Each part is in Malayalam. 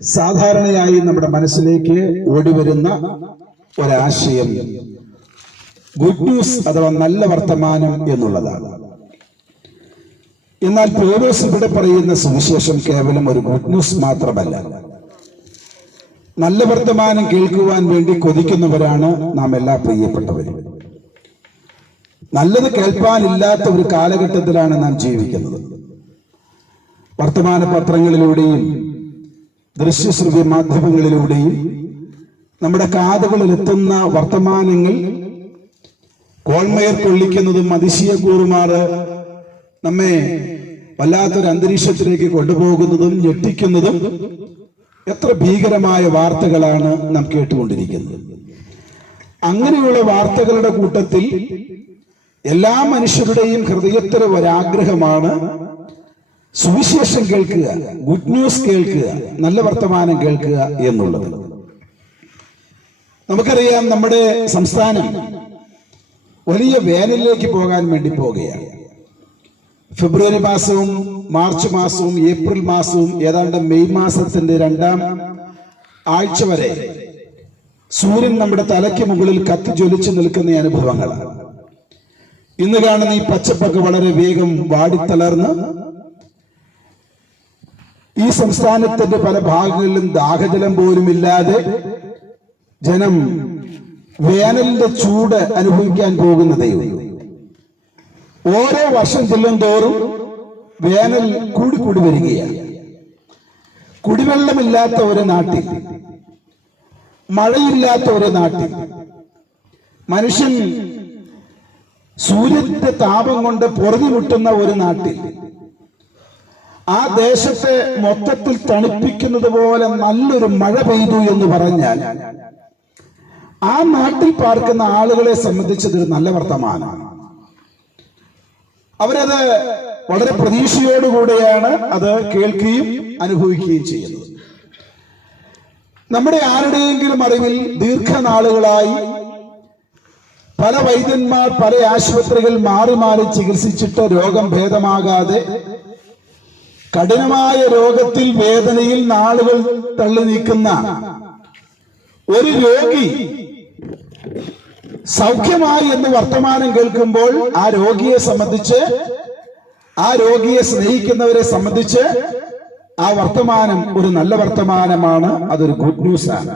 സാധാരണയായി നമ്മുടെ മനസ്സിലേക്ക് ഓടിവരുന്ന ഒരാശയം ഗുഡ് ന്യൂസ് അഥവാ നല്ല വർത്തമാനം എന്നുള്ളതാണ്. എന്നാൽ പൗലോസ് ഇവിടെ പറയുന്ന സുവിശേഷം കേവലം ഒരു ഗുഡ് ന്യൂസ് മാത്രമല്ല. നല്ല വർത്തമാനം കേൾക്കുവാൻ വേണ്ടി കൊതിക്കുന്നവരാണ് നാം എല്ലാ പ്രിയപ്പെട്ടവരും. നല്ലത് കേൾപ്പാനില്ലാത്ത ഒരു കാലഘട്ടത്തിലാണ് നാം ജീവിക്കുന്നത്. വർത്തമാന പത്രങ്ങളിലൂടെയും ദൃശ്യശ്രവ്യ മാധ്യമങ്ങളിലൂടെയും നമ്മുടെ കാതുകളിൽ എത്തുന്ന വർത്തമാനങ്ങൾ കോൾമയർ കൊള്ളിക്കുന്നതും അതിശയ കൂറുമാറ് നമ്മെ വല്ലാത്തൊരു അന്തരീക്ഷത്തിലേക്ക് കൊണ്ടുപോകുന്നതും ഞെട്ടിക്കുന്നതും എത്ര ഭീകരമായ വാർത്തകളാണ് നാം കേട്ടുകൊണ്ടിരിക്കുന്നത്. അങ്ങനെയുള്ള വാർത്തകളുടെ കൂട്ടത്തിൽ എല്ലാ മനുഷ്യരുടെയും ഹൃദയത്തിലെ ഒരാഗ്രഹമാണ് സുവിശേഷം കേൾക്കുക, ഗുഡ് ന്യൂസ് കേൾക്കുക, നല്ല വർത്തമാനം കേൾക്കുക എന്നുള്ളത്. നമുക്കറിയാം, നമ്മുടെ സംസ്ഥാനം വലിയ വേനലിലേക്ക് പോകാൻ വേണ്ടി പോവുകയാണ്. ഫെബ്രുവരി മാസവും മാർച്ച് മാസവും ഏപ്രിൽ മാസവും ഏതാണ്ട് മെയ് മാസത്തിന്റെ 2ാം ആഴ്ച വരെ സൂര്യൻ നമ്മുടെ തലയ്ക്ക് മുകളിൽ കത്തി ജ്വലിച്ചു നിൽക്കുന്ന അനുഭവങ്ങളാണ്. ഇന്ന് കാണുന്ന ഈ പച്ചപ്പൊക്കെ വളരെ വേഗം വാടിത്തളർന്ന് ഈ സംസ്ഥാനത്തിന്റെ പല ഭാഗങ്ങളിലും ദാഹജലം പോലും ഇല്ലാതെ ജനം വേനലിന്റെ ചൂട് അനുഭവിക്കാൻ പോകുന്നതേയുള്ളൂ. ഓരോ വർഷം ചെല്ലും തോറും വേനൽ കൂടിക്കൂടി വരികയാണ്. കുടിവെള്ളമില്ലാത്ത ഒരു നാട്ടിൽ, മഴയില്ലാത്ത ഒരു നാട്ടിൽ, മനുഷ്യൻ സൂര്യന്റെ താപം കൊണ്ട് പൊറുതിമുട്ടുന്ന ഒരു നാട്ടിൽ, ആ ദേശത്തെ മൊത്തത്തിൽ തണുപ്പിക്കുന്നത് പോലെ നല്ലൊരു മഴ പെയ്തു എന്ന് പറഞ്ഞാൽ ആ നാട്ടിൽ പാർക്കുന്ന ആളുകളെ സംബന്ധിച്ചതൊരു നല്ല വർത്തമാനമാണ്. അവരത് വളരെ പ്രതീക്ഷയോടുകൂടെയാണ് അത് കേൾക്കുകയും അനുഭവിക്കുകയും ചെയ്യുന്നത്. നമ്മുടെ ആരുടെയെങ്കിലും അറിവിൽ ദീർഘനാളുകളായി പല വൈദ്യന്മാർ പല ആശുപത്രികൾ മാറി മാറി ചികിത്സിച്ചിട്ട് രോഗം ഭേദമാകാതെ കഠിനമായ രോഗത്തിൽ വേദനയിൽ നാളുകൾ തള്ളി നീക്കുന്ന ഒരു രോഗി സൗഖ്യമായി എന്ന് വർത്തമാനം കേൾക്കുമ്പോൾ ആ രോഗിയെ സംബന്ധിച്ച്, ആ രോഗിയെ സ്നേഹിക്കുന്നവരെ സംബന്ധിച്ച് ആ വർത്തമാനം ഒരു നല്ല വർത്തമാനമാണ്, അതൊരു ഗുഡ് ന്യൂസ് ആണ്.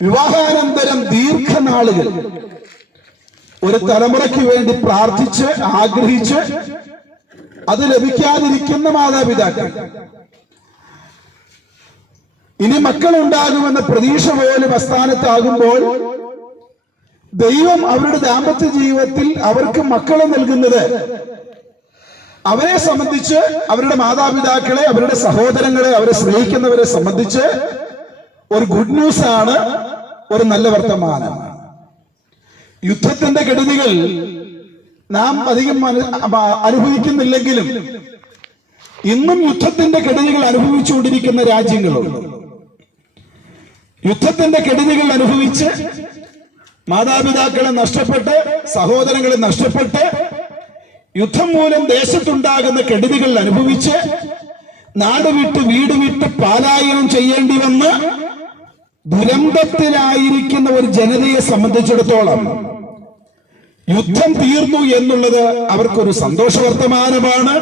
വിവാഹാനന്തരം ദീർഘനാളുകൾ ഒരു തലമുറയ്ക്ക് വേണ്ടി പ്രാർത്ഥിച്ച് ആഗ്രഹിച്ച് അത് ലഭിക്കാതിരിക്കുന്ന മാതാപിതാക്കൾ, ഇനി മക്കളുണ്ടാകുമെന്ന പ്രതീക്ഷ പോലും അസ്ഥാനത്താകുമ്പോൾ ദൈവം അവരുടെ ദാമ്പത്യ ജീവിതത്തിൽ അവർക്ക് മക്കളെ നൽകുന്നത് അവരെ സംബന്ധിച്ച്, അവരുടെ മാതാപിതാക്കളെ, അവരുടെ സഹോദരങ്ങളെ, അവരെ സ്നേഹിക്കുന്നവരെ സംബന്ധിച്ച് ഒരു ഗുഡ് ന്യൂസ് ആണ്, ഒരു നല്ല വർത്തമാനമാണ്. യുദ്ധത്തിന്റെ കെടുതികൾ നാം അധികം അനുഭവിക്കുന്നില്ലെങ്കിലും ഇന്നും യുദ്ധത്തിന്റെ കെടുതികൾ അനുഭവിച്ചുകൊണ്ടിരിക്കുന്ന രാജ്യങ്ങളുണ്ട്. യുദ്ധത്തിന്റെ കെടുതികൾ അനുഭവിച്ച് മാതാപിതാക്കളെ നഷ്ടപ്പെട്ട്, സഹോദരങ്ങളെ നഷ്ടപ്പെട്ട്, യുദ്ധം മൂലം ദേശത്തുണ്ടാകുന്ന കെടുതികൾ അനുഭവിച്ച് നാട് വിട്ട് വീട് വിട്ട് പലായനം ചെയ്യേണ്ടി വന്ന് ദുരന്തത്തിലായിരിക്കുന്ന ഒരു ജനതയെ സംബന്ധിച്ചിടത്തോളം യുദ്ധം തീർന്നു എന്നുള്ളത് അവർക്കൊരു സന്തോഷ വർത്തമാനമാണ്.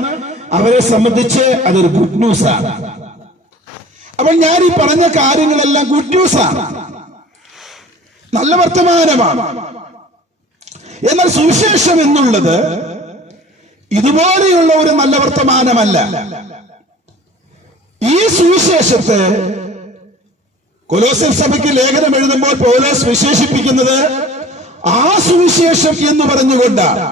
അവരെ സംബന്ധിച്ച് അതൊരു ഗുഡ് ന്യൂസ് ആണ്. അപ്പോൾ ഞാൻ ഈ പറഞ്ഞ കാര്യങ്ങളെല്ലാം ഗുഡ് ന്യൂസ് ആണ്, നല്ല വർത്തമാനമാണ്. എന്നാൽ സുവിശേഷം എന്നുള്ളത് ഇതുപോലെയുള്ള ഒരു നല്ല വർത്തമാനമല്ല. ഈ സുവിശേഷത്തെ കൊലോസ്യർ സഭയ്ക്ക് ലേഖനം എഴുതുമ്പോൾ പൗലോസ് വിശേഷിപ്പിക്കുന്നത് ആ സുവിശേഷം എന്ന് പറഞ്ഞുകൊണ്ടാണ്.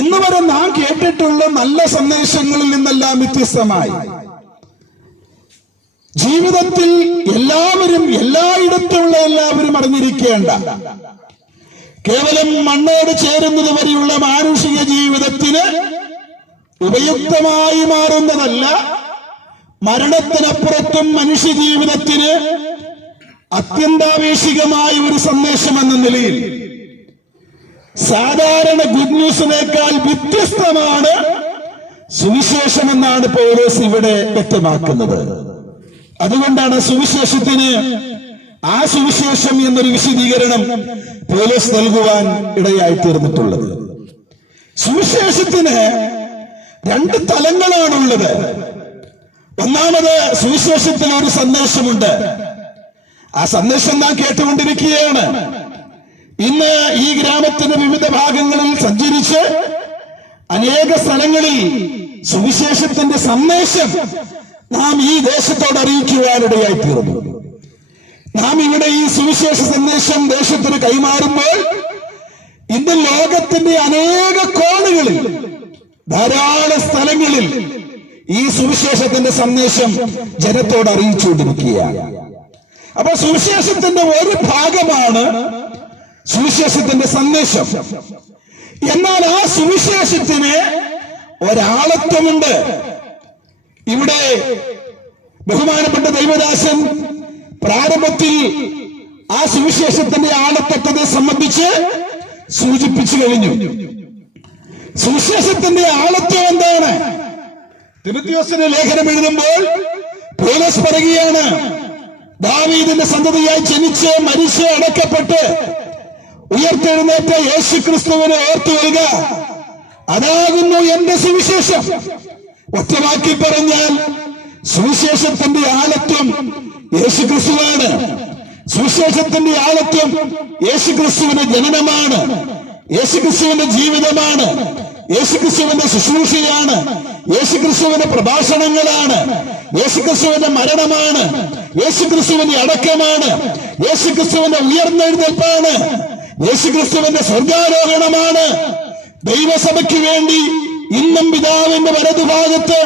ഇന്ന് വരെ നാം കേട്ടിട്ടുള്ള നല്ല സന്ദേശങ്ങളിൽ നിന്നെല്ലാം വ്യത്യസ്തമായി ജീവിതത്തിൽ എല്ലാവരും എല്ലായിടത്തുള്ള എല്ലാവരും അറിഞ്ഞിരിക്കേണ്ട, കേവലം മണ്ണോട് ചേരുന്നത് വരെയുള്ള മാനുഷിക ജീവിതത്തിന് ഉപയുക്തമായി മാറുന്നതല്ല, മരണത്തിനപ്പുറത്തും മനുഷ്യ ജീവിതത്തിന് അത്യന്താപേക്ഷികമായ ഒരു സന്ദേശം എന്ന നിലയിൽ സാധാരണ ഗുഡ് ന്യൂസിനേക്കാൾ വ്യത്യസ്തമാണ് സുവിശേഷം എന്നാണ് പൗലോസ് ഇവിടെ വ്യക്തമാക്കുന്നത്. അതുകൊണ്ടാണ് സുവിശേഷത്തിന് ആ സുവിശേഷം എന്നൊരു വിശദീകരണം പൗലോസ് നൽകുവാൻ ഇടയായി തീർന്നിട്ടുള്ളത്. സുവിശേഷത്തിന് രണ്ട് തലങ്ങളാണുള്ളത്. ഒന്നാമത് സുവിശേഷത്തിൽ ഒരു സന്ദേശമുണ്ട്. ആ സന്ദേശം നാം കേട്ടുകൊണ്ടിരിക്കുകയാണ്. ഇന്ന് ഈ ഗ്രാമത്തിന്റെ വിവിധ ഭാഗങ്ങളിൽ സഞ്ചരിച്ച് അനേക സ്ഥലങ്ങളിൽ സുവിശേഷത്തിന്റെ സന്ദേശം നാം ഈ ദേശത്തോട് അറിയിക്കുവാനിടയായി തീർന്നു. നാം ഇവിടെ ഈ സുവിശേഷ സന്ദേശം ദേശത്തിന് കൈമാറുമ്പോൾ ഇന്ന് ലോകത്തിന്റെ അനേക കോണുകളിൽ ധാരാളം സ്ഥലങ്ങളിൽ ഈ സുവിശേഷത്തിന്റെ സന്ദേശം ജനത്തോട് അറിയിച്ചുകൊണ്ടിരിക്കുകയാണ്. അപ്പൊ സുവിശേഷത്തിന്റെ ഒരു ഭാഗമാണ് സുവിശേഷത്തിന്റെ സന്ദേശം. എന്നാൽ ആ സുവിശേഷത്തിന് ഒരാളത്വമുണ്ട്. ഇവിടെ ബഹുമാനപ്പെട്ട ദൈവദാസൻ പ്രാരംഭത്തിൽ ആ സുവിശേഷത്തിന്റെ ആളത്വത്തെ സംബന്ധിച്ച് സൂചിപ്പിച്ചു കഴിഞ്ഞു. സുവിശേഷത്തിന്റെ ആളത്വം എന്താണ്? തിമോഥെയോസിന് ലേഖനം എഴുതുമ്പോൾ പൗലോസ് പറയുകയാണ്, ദാവീദിന്റെ സന്തതിയായി ജനിച്ച് മരിച്ച് അടക്കപ്പെട്ട് ഉയർത്തെഴുന്നേറ്റ യേശുക്രിസ്തുവിനെ ഓർത്തുകൊള്ളുക, അതാകുന്നു എന്റെ സുവിശേഷം. ഒറ്റവാക്കി പറഞ്ഞാൽ സുവിശേഷത്തിന്റെ ആളത്വം യേശുക്രിസ്തുവാണ്. സുവിശേഷത്തിന്റെ ആളത്വം യേശുക്രിസ്തുവിന്റെ ജനനമാണ്, യേശുക്രിസ്തുവിന്റെ ജീവിതമാണ്, യേശുക്രിസ്തുവിന്റെ ശുശ്രൂഷയാണ്, യേശുക്രിസ്തുവിന്റെ പ്രഭാഷണങ്ങളാണ്, യേശുക്രിസ്തുവിന്റെ മരണമാണ്, യേശുക്രിസ്തുവിന്റെ അടക്കമാണ്, യേശുക്രിസ്തുവിന്റെ ഉയർന്നെഴുന്നേൽപ്പാണ്, യേശുക്രിസ്തുവിന്റെ സ്വർഗാരോഹണമാണ്. ദൈവസഭയ്ക്ക് വേണ്ടി ഇന്നും പിതാവിന്റെ വലതുഭാഗത്ത്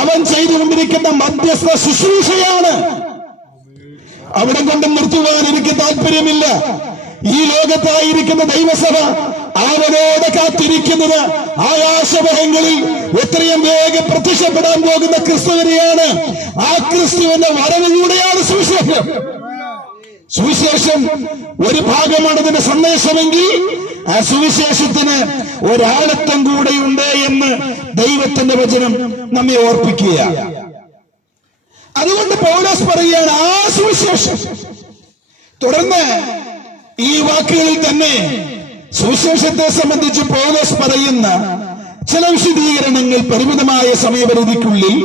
അവൻ ചെയ്തുകൊണ്ടിരിക്കുന്ന മധ്യസ്ഥ ശുശ്രൂഷയാണ്. അവിടെ കൊണ്ട് നിർത്തുവാൻ എനിക്ക് താല്പര്യമില്ല. ഈ ലോകത്തായിരിക്കുന്ന ദൈവസഭ അവനോട് കാത്തിരിക്കുന്നത് ആകാശവഹങ്ങളിൽ എത്രയും വേഗം പ്രത്യക്ഷപ്പെടാൻ പോകുന്ന ക്രിസ്തുവിനെയാണ്. ആ ക്രിസ്തുവിന്റെ വരവിലൂടെയാണ് സുവിശേഷം. സുവിശേഷം ഒരു ഭാഗമാണ് അതിന്റെ സന്ദേശമെങ്കിൽ ആ സുവിശേഷത്തിന് ഒരാളത്വം കൂടെയുണ്ട് എന്ന് ദൈവത്തിന്റെ വചനം നമ്മെ ഓർപ്പിക്കുക. അതുകൊണ്ട് പൗലോസ് പറയുകയാണ് ആ സുവിശേഷം. തുടർന്ന് ഈ വാക്കുകളിൽ തന്നെ സുവിശേഷത്തെ സംബന്ധിച്ച് പൗലോസ് പറയുന്ന ചില വിശദീകരണങ്ങൾ പരിമിതമായ സമയപരിധിക്കുള്ളിൽ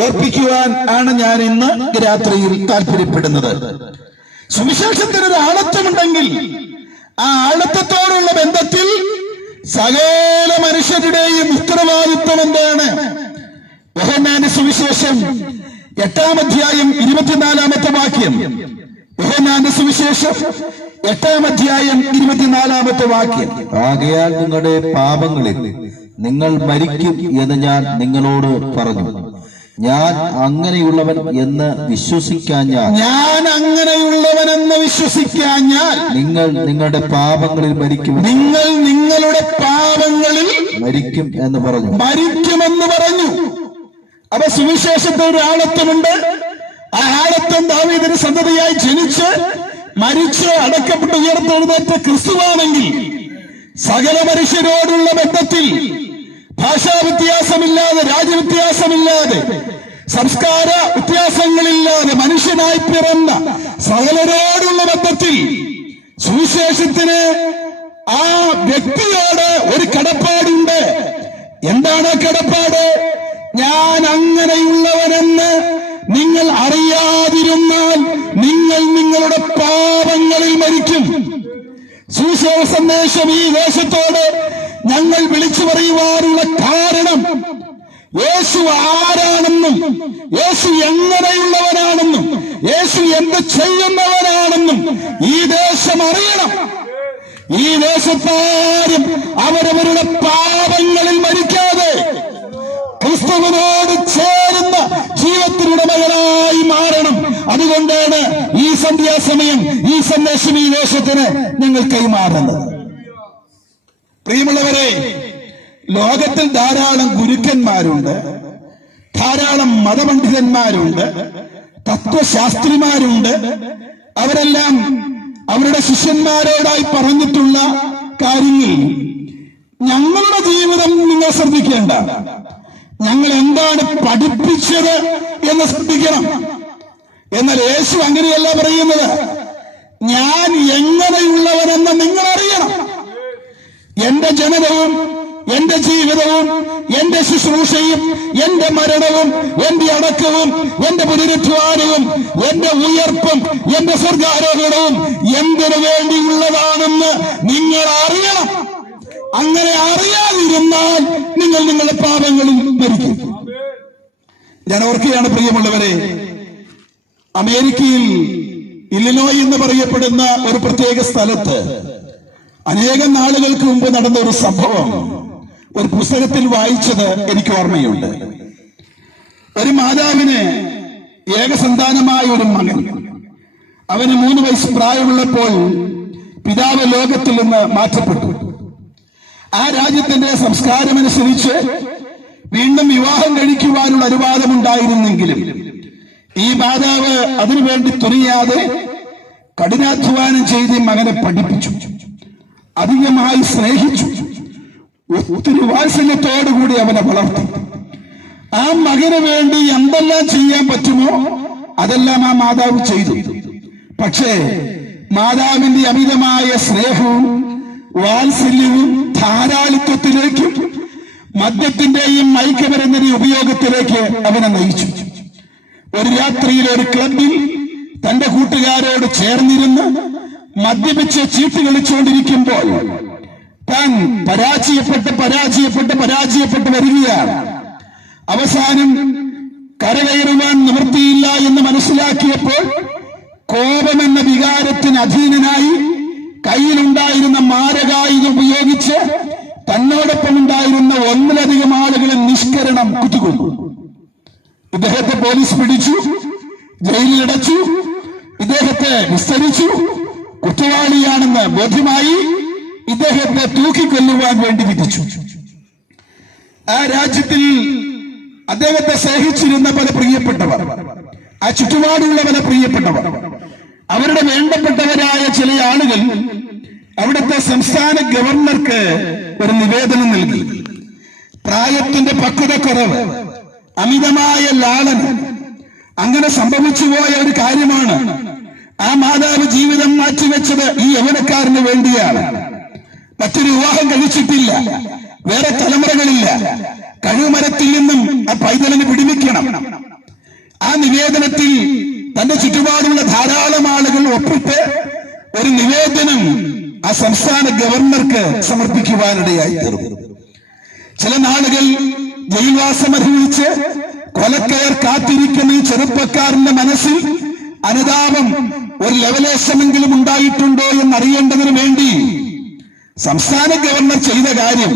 ഓർപ്പിക്കുവാൻ ആണ് ഞാൻ ഇന്ന് രാത്രിയിൽ താല്പര്യപ്പെടുന്നത്. സുവിശേഷത്തിനൊരു ആളത്വമുണ്ടെങ്കിൽ ആ ആളത്വത്തോടുള്ള ബന്ധത്തിൽ സകല മനുഷ്യരുടെയും ഉത്തരവാദിത്വം എന്താണ്? യോഹന്നാന്റെ സുവിശേഷം 8-ാം അധ്യായം 24-ാമത്തെ വാക്യം. യോഹന്നാന്റെ സുവിശേഷം 8-ാം അധ്യായം 24-ാമത്തെ വാക്യം. ആകയാൽ നിങ്ങളുടെ പാപങ്ങളിൽ നിങ്ങൾ മരിക്കും എന്ന് ഞാൻ നിങ്ങളോട് പറഞ്ഞു. ഞാൻ അങ്ങനെയുള്ളവൻ എന്ന് വിശ്വസിക്കാഞ്ഞാൽ നിങ്ങൾ നിങ്ങളുടെ പാപങ്ങളിൽ മരിക്കും. നിങ്ങൾ നിങ്ങളുടെ പാപങ്ങളിൽ മരിക്കും എന്ന് പറഞ്ഞു. മരിക്കുമെന്ന് പറഞ്ഞു. അപ്പൊ സുവിശേഷത്തിൽ ഒരു ആളത്വമുണ്ട്. ആ ആളത്വം ദാവീദിന്റെ സന്തതിയായി ജനിച്ച് മരിച്ച് അടക്കപ്പെട്ട് ഉയർത്തെഴുന്നേറ്റ ക്രിസ്തുവാണെങ്കിൽ സകല മനുഷ്യരോടുള്ള ബന്ധത്തിൽ ഭാഷാ വ്യത്യാസമില്ലാതെ, രാജ്യവ്യത്യാസമില്ലാതെ, സംസ്കാര വ്യത്യാസങ്ങളില്ലാതെ മനുഷ്യനായി പിറന്ന സകലരോടുള്ള ബന്ധത്തിൽ സുവിശേഷത്തിന് ആ വ്യക്തിയോട് ഒരു കടപ്പാടുണ്ട്. എന്താണ് കടപ്പാട്? ഞാൻ അങ്ങനെയുള്ളവനെന്ന് നിങ്ങൾ അറിയാതിരുന്നാൽ നിങ്ങൾ നിങ്ങളുടെ പാപങ്ങളിൽ മരിക്കും. സുവിശേഷ സന്ദേശം ഈ ദേശത്തോട് ഞങ്ങൾ വിളിച്ചു പറയുവാനുള്ള കാരണം യേശു ആരാണെന്നും യേശു എങ്ങനെയുള്ളവനാണെന്നും യേശു എന്ത് ചെയ്യുന്നവനാണെന്നും ഈ ദേശം അറിയണം. ഈ ദേശത്താരും അവരവരുടെ പാപങ്ങളിൽ മരിക്കാതെ ക്രിസ്തുവിനോട് ചേരുന്ന ജീവിതത്തിനുടമകളായി മാറണം. അതുകൊണ്ടാണ് ഈ സന്ധ്യാസമയം ഈ സന്ദേശം ഈ ദേശത്തിന് ഞങ്ങൾ കൈമാറുന്നത്. പ്രിയമുള്ളവരെ, ലോകത്തിൽ ധാരാളം ഗുരുക്കന്മാരുണ്ട്, ധാരാളം മതപണ്ഡിതന്മാരുണ്ട്, തത്വശാസ്ത്രിമാരുണ്ട്. അവരെല്ലാം അവരുടെ ശിഷ്യന്മാരോടായി പറഞ്ഞിട്ടുള്ള കാര്യങ്ങൾ ഞങ്ങളുടെ ജീവിതം നിങ്ങൾ ശ്രദ്ധിക്കേണ്ട, ഞങ്ങൾ എന്താണ് പഠിപ്പിച്ചത് എന്ന് ശ്രദ്ധിക്കണം. എന്നാൽ യേശു അങ്ങനെയല്ല പറയുന്നത്. ഞാൻ എങ്ങനെയുള്ളവനെന്ന് നിങ്ങൾ അറിയണം. എന്റെ ജനനവും എന്റെ ജീവിതവും എന്റെ ശുശ്രൂഷയും എന്റെ മരണവും എന്റെ അടക്കവും എന്റെ പുനരുദ്ധാനവും എന്റെ ഉയർപ്പും എന്റെ സ്വർഗാരോഹണവും എന്തിനു വേണ്ടിയുള്ളതാണെന്ന് നിങ്ങൾ അറിയണം. അങ്ങനെ അറിയാതിരുന്നാൽ നിങ്ങൾ നിങ്ങളുടെ പാപങ്ങളിൽ മരിക്കും. ഞാൻ ഓർക്കുകയാണ് പ്രിയമുള്ളവരെ, അമേരിക്കയിൽ ഇല്ലിനോയ് എന്ന് പറയപ്പെടുന്ന ഒരു പ്രത്യേക സ്ഥലത്ത് അനേകം നാളുകൾക്ക് മുമ്പ് നടന്ന ഒരു സംഭവം ഒരു പുസ്തകത്തിൽ വായിച്ചത് എനിക്ക് ഓർമ്മയുണ്ട്. ഒരു മാതാവിന് ഏകസന്താനമായ ഒരു മകൻ, അവന് 3 വയസ്സ് പ്രായമുള്ളപ്പോൾ പിതാവ് ലോകത്തിൽ നിന്ന് മാറ്റപ്പെട്ടു. ആ രാജ്യത്തിന്റെ സംസ്കാരമനുസരിച്ച് വീണ്ടും വിവാഹം കഴിക്കുവാനുള്ള അനുവാദമുണ്ടായിരുന്നെങ്കിലും ഈ മാതാവ് അതിനുവേണ്ടി തുനിയാതെ കഠിനാധ്വാനം ചെയ്ത് മകനെ പഠിപ്പിച്ചു, അധികമായി സ്നേഹിച്ചു, ഒത്തിരി വാത്സല്യത്തോടുകൂടി അവനെ വളർത്തി. ആ മകന് വേണ്ടി എന്തെല്ലാം ചെയ്യാൻ പറ്റുമോ അതെല്ലാം ആ മാതാവ് ചെയ്തു. പക്ഷേ മാതാവിന്റെ അമിതമായ സ്നേഹവും വാത്സല്യവും ധാരാളിത്വത്തിലേക്കും മദ്യത്തിന്റെയും മയക്കുമരുന്നിന്റെ ഉപയോഗത്തിലേക്ക് അവനെ നയിച്ചു. ഒരു രാത്രിയിൽ ഒരു ക്ലബിൽ തന്റെ കൂട്ടുകാരോട് ചേർന്നിരുന്ന് മദ്യപിച്ച് ചീട്ട് കളിച്ചുകൊണ്ടിരിക്കുമ്പോൾ താൻ പരാജയപ്പെട്ട് വരികയാണ്. അവസാനം കരകയറുവാൻ നിവൃത്തിയില്ല എന്ന് മനസ്സിലാക്കിയപ്പോൾ കോപമെന്ന വികാരത്തിന് അധീനനായി കയ്യിലുണ്ടായിരുന്ന മാരകായുധം ഉപയോഗിച്ച് തന്നോടൊപ്പം ഉണ്ടായിരുന്ന 1-ലധികം ആളുകളെ നിഷ്കരണം കുത്തിക്കൊന്നു. ഇദ്ദേഹത്തെ പോലീസ് പിടിച്ചു, ജയിലിലടച്ചു, ഇദ്ദേഹത്തെ വിസ്തരിച്ചു. കുറ്റവാളിയാണെന്ന് ബോധ്യമായി ഇദ്ദേഹത്തെ തൂക്കിക്കൊല്ലുവാൻ വേണ്ടി വിധിച്ചു. ആ രാജ്യത്തിൽ അദ്ദേഹത്തെ സ്നേഹിച്ചിരുന്ന പല പ്രിയപ്പെട്ടവർ, ആ ചുറ്റുപാടുള്ള പല പ്രിയപ്പെട്ടവർ, അവരുടെ വേണ്ടപ്പെട്ടവരായ ചില ആളുകൾ അവിടുത്തെ സംസ്ഥാന ഗവർണർക്ക് ഒരു നിവേദനം നൽകി. പ്രായത്തിന്റെ പക്വതക്കുറവ്, അമിതമായ ലാളനം അങ്ങനെ സംഭവിച്ചു പോയ ഒരു കാര്യമാണ്. ആ മാതാവ് ജീവിതം മാറ്റിവെച്ചത് ഈ യൗവനക്കാരന് വേണ്ടിയാണ്. മറ്റൊരു വിവാഹം കഴിച്ചിട്ടില്ല, വേറെ തലമുറകളില്ല. കഴിവുമരത്തിൽ നിന്നും ആ പൈതലിനെ പിടിവിക്കണം. ആ നിവേദനത്തിൽ തന്റെ ചുറ്റുപാടുള്ള ധാരാളം ആളുകൾ ഒപ്പിട്ട് ഒരു നിവേദനം ആ സംസ്ഥാന ഗവർണർക്ക് സമർപ്പിക്കുവാനിടയായി തീർന്നു. ചില നാളുകൾ ജയിൽവാസം അനുഭവിച്ച് കൊലക്കയർ കാത്തിരിക്കുന്ന ഈ ചെറുപ്പക്കാരന്റെ മനസ്സിൽ അനുതാപം ഒരു ലെവലേശമെങ്കിലും ഉണ്ടായിട്ടുണ്ടോ എന്നറിയേണ്ടതിനു വേണ്ടി സംസ്ഥാന ഗവർണർ ചെയ്ത കാര്യം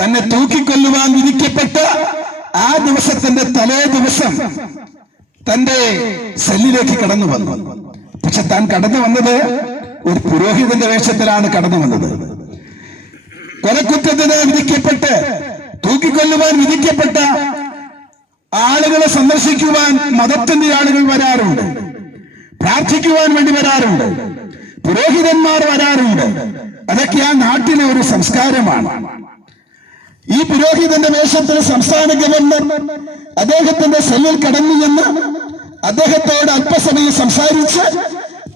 തന്നെ തൂക്കിക്കൊല്ലുവാൻ വിധിക്കപ്പെട്ട ആ ദിവസത്തിന്റെ തലേ ദിവസം തന്റെ സെല്ലിലേക്ക് കടന്നു വന്നു. പക്ഷെ താൻ കടന്നു വന്നത് ഒരു പുരോഹിതന്റെ വേഷത്തിലാണ് കടന്നു വന്നത്. കൊലക്കുറ്റത്തിന് വിധിക്കപ്പെട്ട് തൂക്കിക്കൊല്ലുവാൻ വിധിക്കപ്പെട്ട ആളുകളെ സന്ദർശിക്കുവാൻ മതത്തിന്റെ ആളുകൾ വരാറുണ്ട്, പ്രാർത്ഥിക്കുവാൻ വേണ്ടി വരാറുണ്ട്, പുരോഹിതന്മാർ വരാറുണ്ട്. അതൊക്കെ ആ നാട്ടിലെ ഒരു സംസ്കാരമാണ്. ഈ പുരോഹിതന്റെ വേഷത്തിൽ സംസ്ഥാന ഗവർണർ അദ്ദേഹത്തിന്റെ സെല്ലിൽ കടന്നു ചെന്ന് അദ്ദേഹത്തോട് അല്പസമയം സംസാരിച്ച്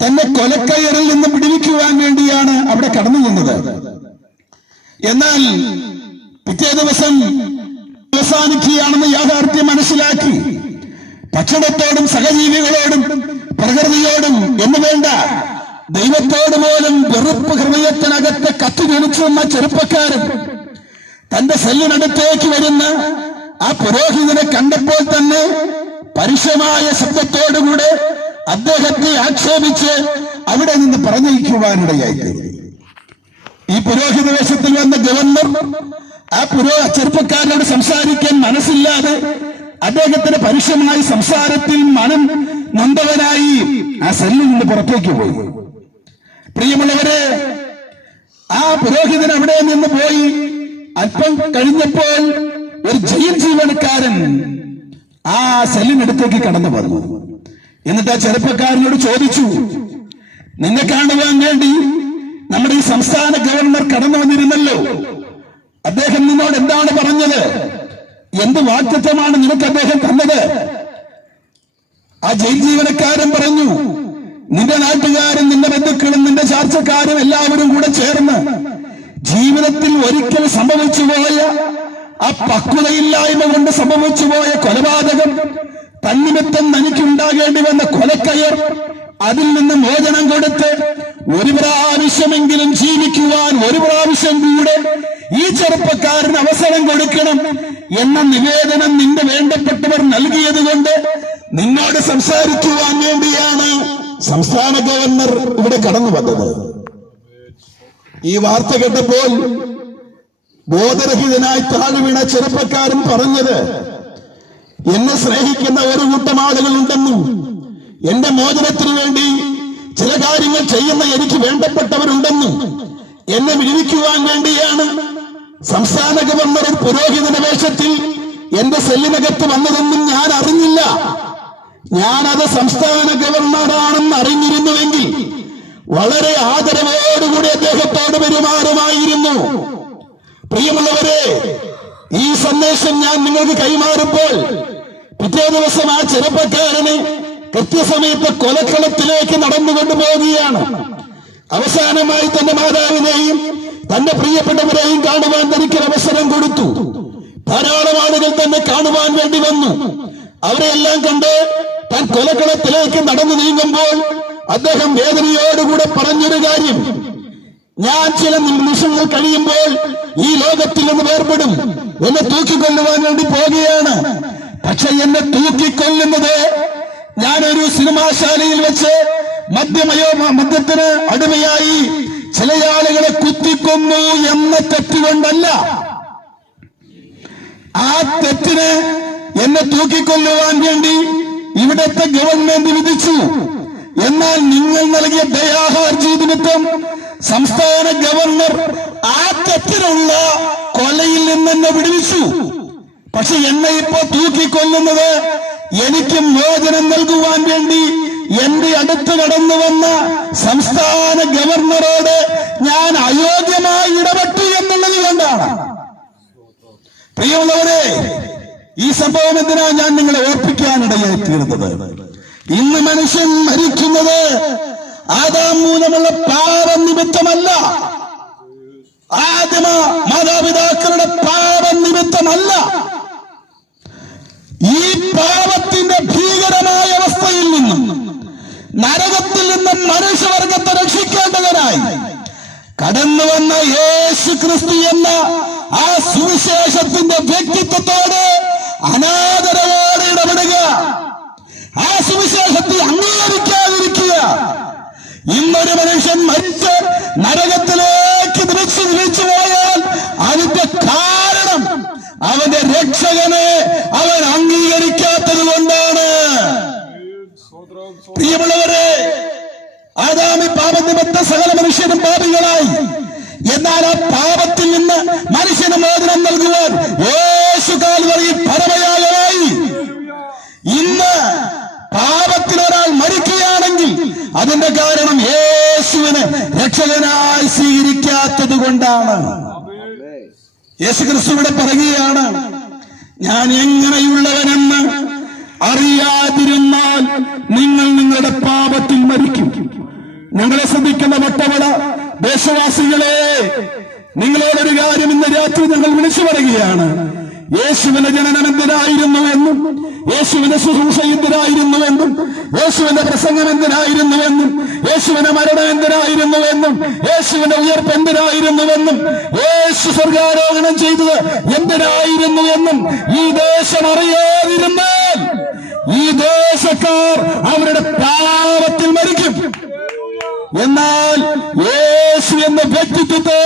തന്നെ കൊലക്കയറിൽ നിന്ന് വിടുവിക്കുവാൻ വേണ്ടിയാണ് അവിടെ കടന്നു ചെന്നത്. എന്നാൽ പിറ്റേ ദിവസം അവസാനിക്കുകയാണെന്ന് യാഥാർത്ഥ്യം മനസ്സിലാക്കി ഭക്ഷണത്തോടും സഹജീവികളോടും പ്രകൃതിയോടും എന്ന് വേണ്ട ദൈവത്തോട് പോലും വെറുപ്പ് ഹൃദയത്തിനകത്ത് കത്തുജനിച്ചു വന്ന ചെറുപ്പക്കാരൻ തന്റെ സെല്ലിനടുത്തേക്ക് വരുന്ന ആ പുരോഹിതനെ കണ്ടപ്പോൾ തന്നെ പരുഷമായ ശബ്ദത്തോടുകൂടെ അദ്ദേഹത്തെ ആക്ഷേപിച്ച് അവിടെ നിന്ന് പറഞ്ഞയക്കുവാനിടയായി. ഈ പുരോഹിത വേഷത്തിൽ വന്ന ഗവർണർ ആ ചെറുപ്പക്കാരനോട് സംസാരിക്കാൻ മനസ്സില്ലാതെ അദ്ദേഹത്തിന്റെ പരുഷമായ സംസാരത്തിൽ മനം നൊന്തവനായി ആ സെല്ലിൽ നിന്ന് പുറത്തേക്ക് പോയി. പ്രിയമുള്ളവരെ, ആ പുരോഹിതൻ അവിടെ നിന്ന് പോയി. അല്പം കഴിഞ്ഞപ്പോൾ ഒരു ജയിൽ ജീവനക്കാരൻ ആ സെല്ലിനടുത്തേക്ക് കടന്നു വന്നു. എന്നിട്ട് ആ ചെറുപ്പക്കാരനോട് ചോദിച്ചു, നിന്നെ കാണുവാൻ വേണ്ടി നമ്മുടെ ഈ സംസ്ഥാന ഗവർണർ കടന്നു വന്നിരുന്നല്ലോ, അദ്ദേഹം നിന്നോട് എന്താണ് പറഞ്ഞത് എന്ത് വാഗ്ദത്തമാണ് നിനക്ക് അദ്ദേഹം തന്നത്? ആ ജയിൽ ജീവനക്കാരൻ പറഞ്ഞു, നിന്റെ നാട്ടുകാരും നിന്റെ ബന്ധുക്കളും നിന്റെ ചാർച്ചക്കാരും എല്ലാവരും കൂടെ ചേർന്ന് ജീവിതത്തിൽ ഒരിക്കൽ സംഭവിച്ചുപോയ ആ പക്വതയില്ലായ്മ കൊണ്ട് സംഭവിച്ചുപോയ കൊലപാതകം, തന്നിമിത്തം തനിക്കുണ്ടാകേണ്ടി വന്ന കൊലക്കയർ, അതിൽ നിന്ന് മോചനം കൊടുത്ത് ഒരു പ്രാവശ്യമെങ്കിലും ജീവിക്കുവാൻ ഒരു പ്രാവശ്യം കൂടെ ഈ ചെറുപ്പക്കാരന് അവസരം കൊടുക്കണം എന്ന നിവേദനം നിന്റെ വേണ്ടപ്പെട്ടവർ നൽകിയത് കൊണ്ട് നിന്നോട് സംസാരിക്കുവാൻ വേണ്ടിയാണ് സംസ്ഥാന ഗവർണർ ഇവിടെ കടന്നു വന്നത്. ഈ വാർത്ത കേട്ടപ്പോൾ ബോധരഹിതനായി താഴ്വീണ ചെറുപ്പക്കാരൻ പറഞ്ഞത്, എന്നെ സ്നേഹിക്കുന്ന ഒരു കൂട്ടം ആളുകളുണ്ടെന്നും എന്റെ മോചനത്തിനു വേണ്ടി ചില കാര്യങ്ങൾ ചെയ്യുന്ന എനിക്ക് വേണ്ടപ്പെട്ടവരുണ്ടെന്നും എന്നെ വിടുവിക്കുവാൻ വേണ്ടിയാണ് സംസ്ഥാന ഗവർണർ ഒരു പുരോഹിതന്റെ വേഷത്തിൽ എന്റെ സെല്ലിനകത്ത് വന്നതെന്നും ഞാൻ അറിഞ്ഞില്ല. ഞാനത് സംസ്ഥാന ഗവർണറാണെന്ന് അറിഞ്ഞിരുന്നുവെങ്കിൽ വളരെ ആദരവോടുകൂടി അദ്ദേഹത്തോട് പെരുമാറുമായിരുന്നു. പ്രിയമുള്ളവരെ, ഈ സന്ദേശം ഞാൻ നിങ്ങൾക്ക് കൈമാറുമ്പോൾ പിറ്റേ ദിവസം ആ ചെറുപ്പക്കാരനെ കൃത്യസമയത്ത് കൊലക്കളത്തിലേക്ക് നടന്നുകൊണ്ടു പോവുകയാണ്. അവസാനമായി തന്റെ മാതാവിനെയും തന്റെ പ്രിയപ്പെട്ടവരെയും കാണുവാൻ തനിക്ക് അവസരം കൊടുത്തു. ധാരാളം ആളുകൾ തന്നെ കാണുവാൻ വേണ്ടി വന്നു. അവരെല്ലാം കണ്ട് താൻ കൊലക്കളത്തിലേക്ക് നടന്നു നീങ്ങുമ്പോൾ അദ്ദേഹം വേദനയോടുകൂടെ പറഞ്ഞൊരു കാര്യം, ഞാൻ ചില നിമിഷങ്ങൾ കഴിയുമ്പോൾ ഈ ലോകത്തിൽ നിന്ന് വേർപെടും, എന്നെ തൂക്കിക്കൊല്ലുവാൻ വേണ്ടി പോകുകയാണ്. പക്ഷെ എന്നെ തൂക്കിക്കൊല്ലുന്നത് ഞാനൊരു സിനിമാശാലയിൽ വെച്ച് മദ്യത്തിന് അടിമയായി ചില ആളുകളെ കുത്തിക്കൊന്നു എന്ന തെറ്റുകൊണ്ടല്ല. ആ തെറ്റിന് എന്നെ തൂക്കിക്കൊല്ലുവാൻ വേണ്ടി ഇവിടത്തെ ഗവൺമെന്റ് വിധിച്ചു. എന്നാൽ നിങ്ങൾ നൽകിയ ദയാഹർജി നിമിത്തം സംസ്ഥാന ഗവർണർ ആ തെറ്റിനുള്ള കൊലയിൽ നിന്ന് എന്നെ വിടുവിച്ചു. പക്ഷെ എന്നെ ഇപ്പോ തൂക്കിക്കൊല്ലുന്നത് എനിക്ക് മോചനം നൽകുവാൻ വേണ്ടി എന്റെ അടുത്ത് കടന്നു വന്ന സംസ്ഥാന ഗവർണറോട് ഞാൻ അയോഗ്യമായി ഇടപെട്ടു എന്നുള്ളത് കൊണ്ടാണ്. പ്രിയമുള്ളവരെ, ഈ സംഭവം എന്തിനാ ഞാൻ നിങ്ങളെ ഓർപ്പിക്കാനിടയായി തീർന്നത്? ഇന്ന് മനുഷ്യൻ മരിക്കുന്നത് ആദാം മൂലമുള്ള പാപം നിമിത്തമല്ല, ആദിമ മാതാപിതാക്കളുടെ പാപം നിമിത്തമല്ല. ഈ പാപത്തിന്റെ ഭീകരമായ അവസ്ഥയിൽ നിന്നും നരകത്തിൽ നിന്നും മനുഷ്യവർഗത്തെ രക്ഷിക്കേണ്ടതിനായി കടന്നു വന്ന യേശു ക്രിസ്തു എന്ന ആ സുവിശേഷത്തിന്റെ വ്യക്തിത്വത്തോട് അനാദരവോടെ ഇടപെടുക, ആ സുവിശേഷത്തെ അംഗീകരിക്കാതിരിക്കുക. ഇന്നൊരു മനുഷ്യൻ മരിച്ച് നരകത്തിലേക്ക് തിരിച്ചു പോയാൽ അതിന്റെ കാരണം അവന്റെ രക്ഷകനെ അവൻ അംഗീകരിക്കാത്തത് കൊണ്ടാണ്. പ്രിയമുള്ളവരെ, ആദാമി പാപനിമിത്ത സകല മനുഷ്യരും പാപികളായി. എന്നാൽ ആ പാപത്തിൽ നിന്ന് മനുഷ്യന് മോചനം നൽകുവാൻ യേശു കാൽവരി പരമയാഗമായി. ഇന്ന് പാപത്തിൽ ഒരാൾ മരിക്കുകയാണെങ്കിൽ അതിന്റെ കാരണം യേശുവിനെ രക്ഷകനായി സ്വീകരിക്കാത്തത് കൊണ്ടാണ്. യേശു ക്രിസ്തുവിടെ പറയുകയാണ്, ഞാൻ എങ്ങനെയുള്ളവനെന്ന് അറിയാതിരുന്നാൽ നിങ്ങൾ നിങ്ങളുടെ പാപത്തിൽ മരിക്കും. ഞങ്ങളെ ശ്രദ്ധിക്കുന്ന വട്ടവട ദേശവാസികളെ, നിങ്ങളോടൊരു കാര്യം ഇന്ന് രാത്രി ഞങ്ങൾ വിളിച്ചു പറയുകയാണ്. യേശുവിന്റെ ജനനം എന്തിനായിരുന്നു എന്നും, യേശുവിന്റെ ശുശ്രൂഷ എന്തിനായിരുന്നു എന്നും, യേശുവിന്റെ പ്രസംഗം എന്തിനായിരുന്നു എന്നും, യേശുവിന്റെ മരണം എന്തിനായിരുന്നു എന്നും, യേശുവിന്റെ ഉയർപ്പ് എന്തിനായിരുന്നു എന്നും, യേശു സ്വർഗാരോഹണം ചെയ്തത് എന്തിനായിരുന്നു എന്നും ഈ ദേശം അറിയാതിരുന്നാൽ ഈ ദേശക്കാർ അവരുടെ പാപത്തിൽ മരിക്കും. എന്നാൽ യേശു എന്ന വ്യക്തിത്വത്തെ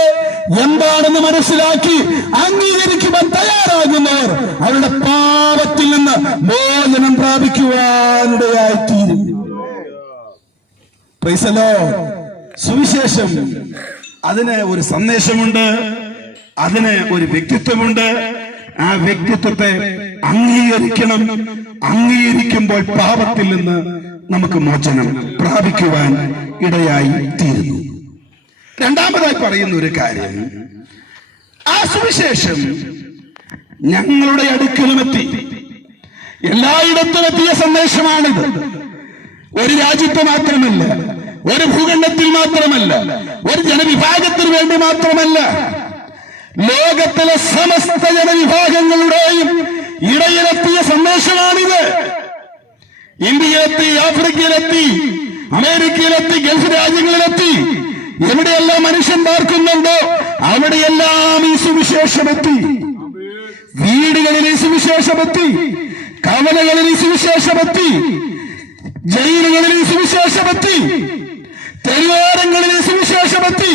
എന്താണെന്ന് മനസ്സിലാക്കി അംഗീകരിക്കുവാൻ തയ്യാറാകുന്നവർ അവരുടെ പാപത്തിൽ നിന്ന് മോചനം പ്രാപിക്കുവാനിടയായിത്തീരും. Praise the Lord. സുവിശേഷം അതിന് ഒരു സന്ദേശമുണ്ട്, അതിന് ഒരു വ്യക്തിത്വമുണ്ട്. ആ വ്യക്തിത്വത്തെ അംഗീകരിക്കണം. അംഗീകരിക്കുമ്പോൾ പാപത്തിൽ നിന്ന് നമുക്ക് മോചനം പ്രാപിക്കുവാൻ ഇടയായി തീരുന്നു. രണ്ടാമതായി പറയുന്ന ഒരു കാര്യം, ആ സുവിശേഷം ഞങ്ങളുടെ അടുക്കലുമെത്തി. എല്ലായിടത്തും എത്തിയ സന്ദേശമാണിത്. ഒരു രാജ്യത്ത് മാത്രമല്ല, ഒരു ഭൂഖണ്ഡത്തിൽ മാത്രമല്ല, ഒരു ജനവിഭാഗത്തിന് വേണ്ടി മാത്രമല്ല, ലോകത്തിലെ സമസ്ത ജനവിഭാഗങ്ങളുടെയും ഇടയിലെത്തിയ സന്ദേശമാണിത്. ഇന്ത്യയിലെത്തി, ആഫ്രിക്കയിലെത്തി, അമേരിക്കയിലെത്തി, ഗൾഫ് രാജ്യങ്ങളിലെത്തി, എവിടെയെല്ലാം മനുഷ്യൻ പാർക്കുന്നുണ്ടോ അവിടെയെല്ലാം ഈ സുവിശേഷമെത്തി. വീടുകളിൽ ഈ സുവിശേഷമെത്തി, കവലകളിൽ ഈ സുവിശേഷമെത്തി, ജയിലുകളിൽ ഈ സുവിശേഷമെത്തി, തെരുവോരങ്ങളിൽ ഈ സുവിശേഷമെത്തി.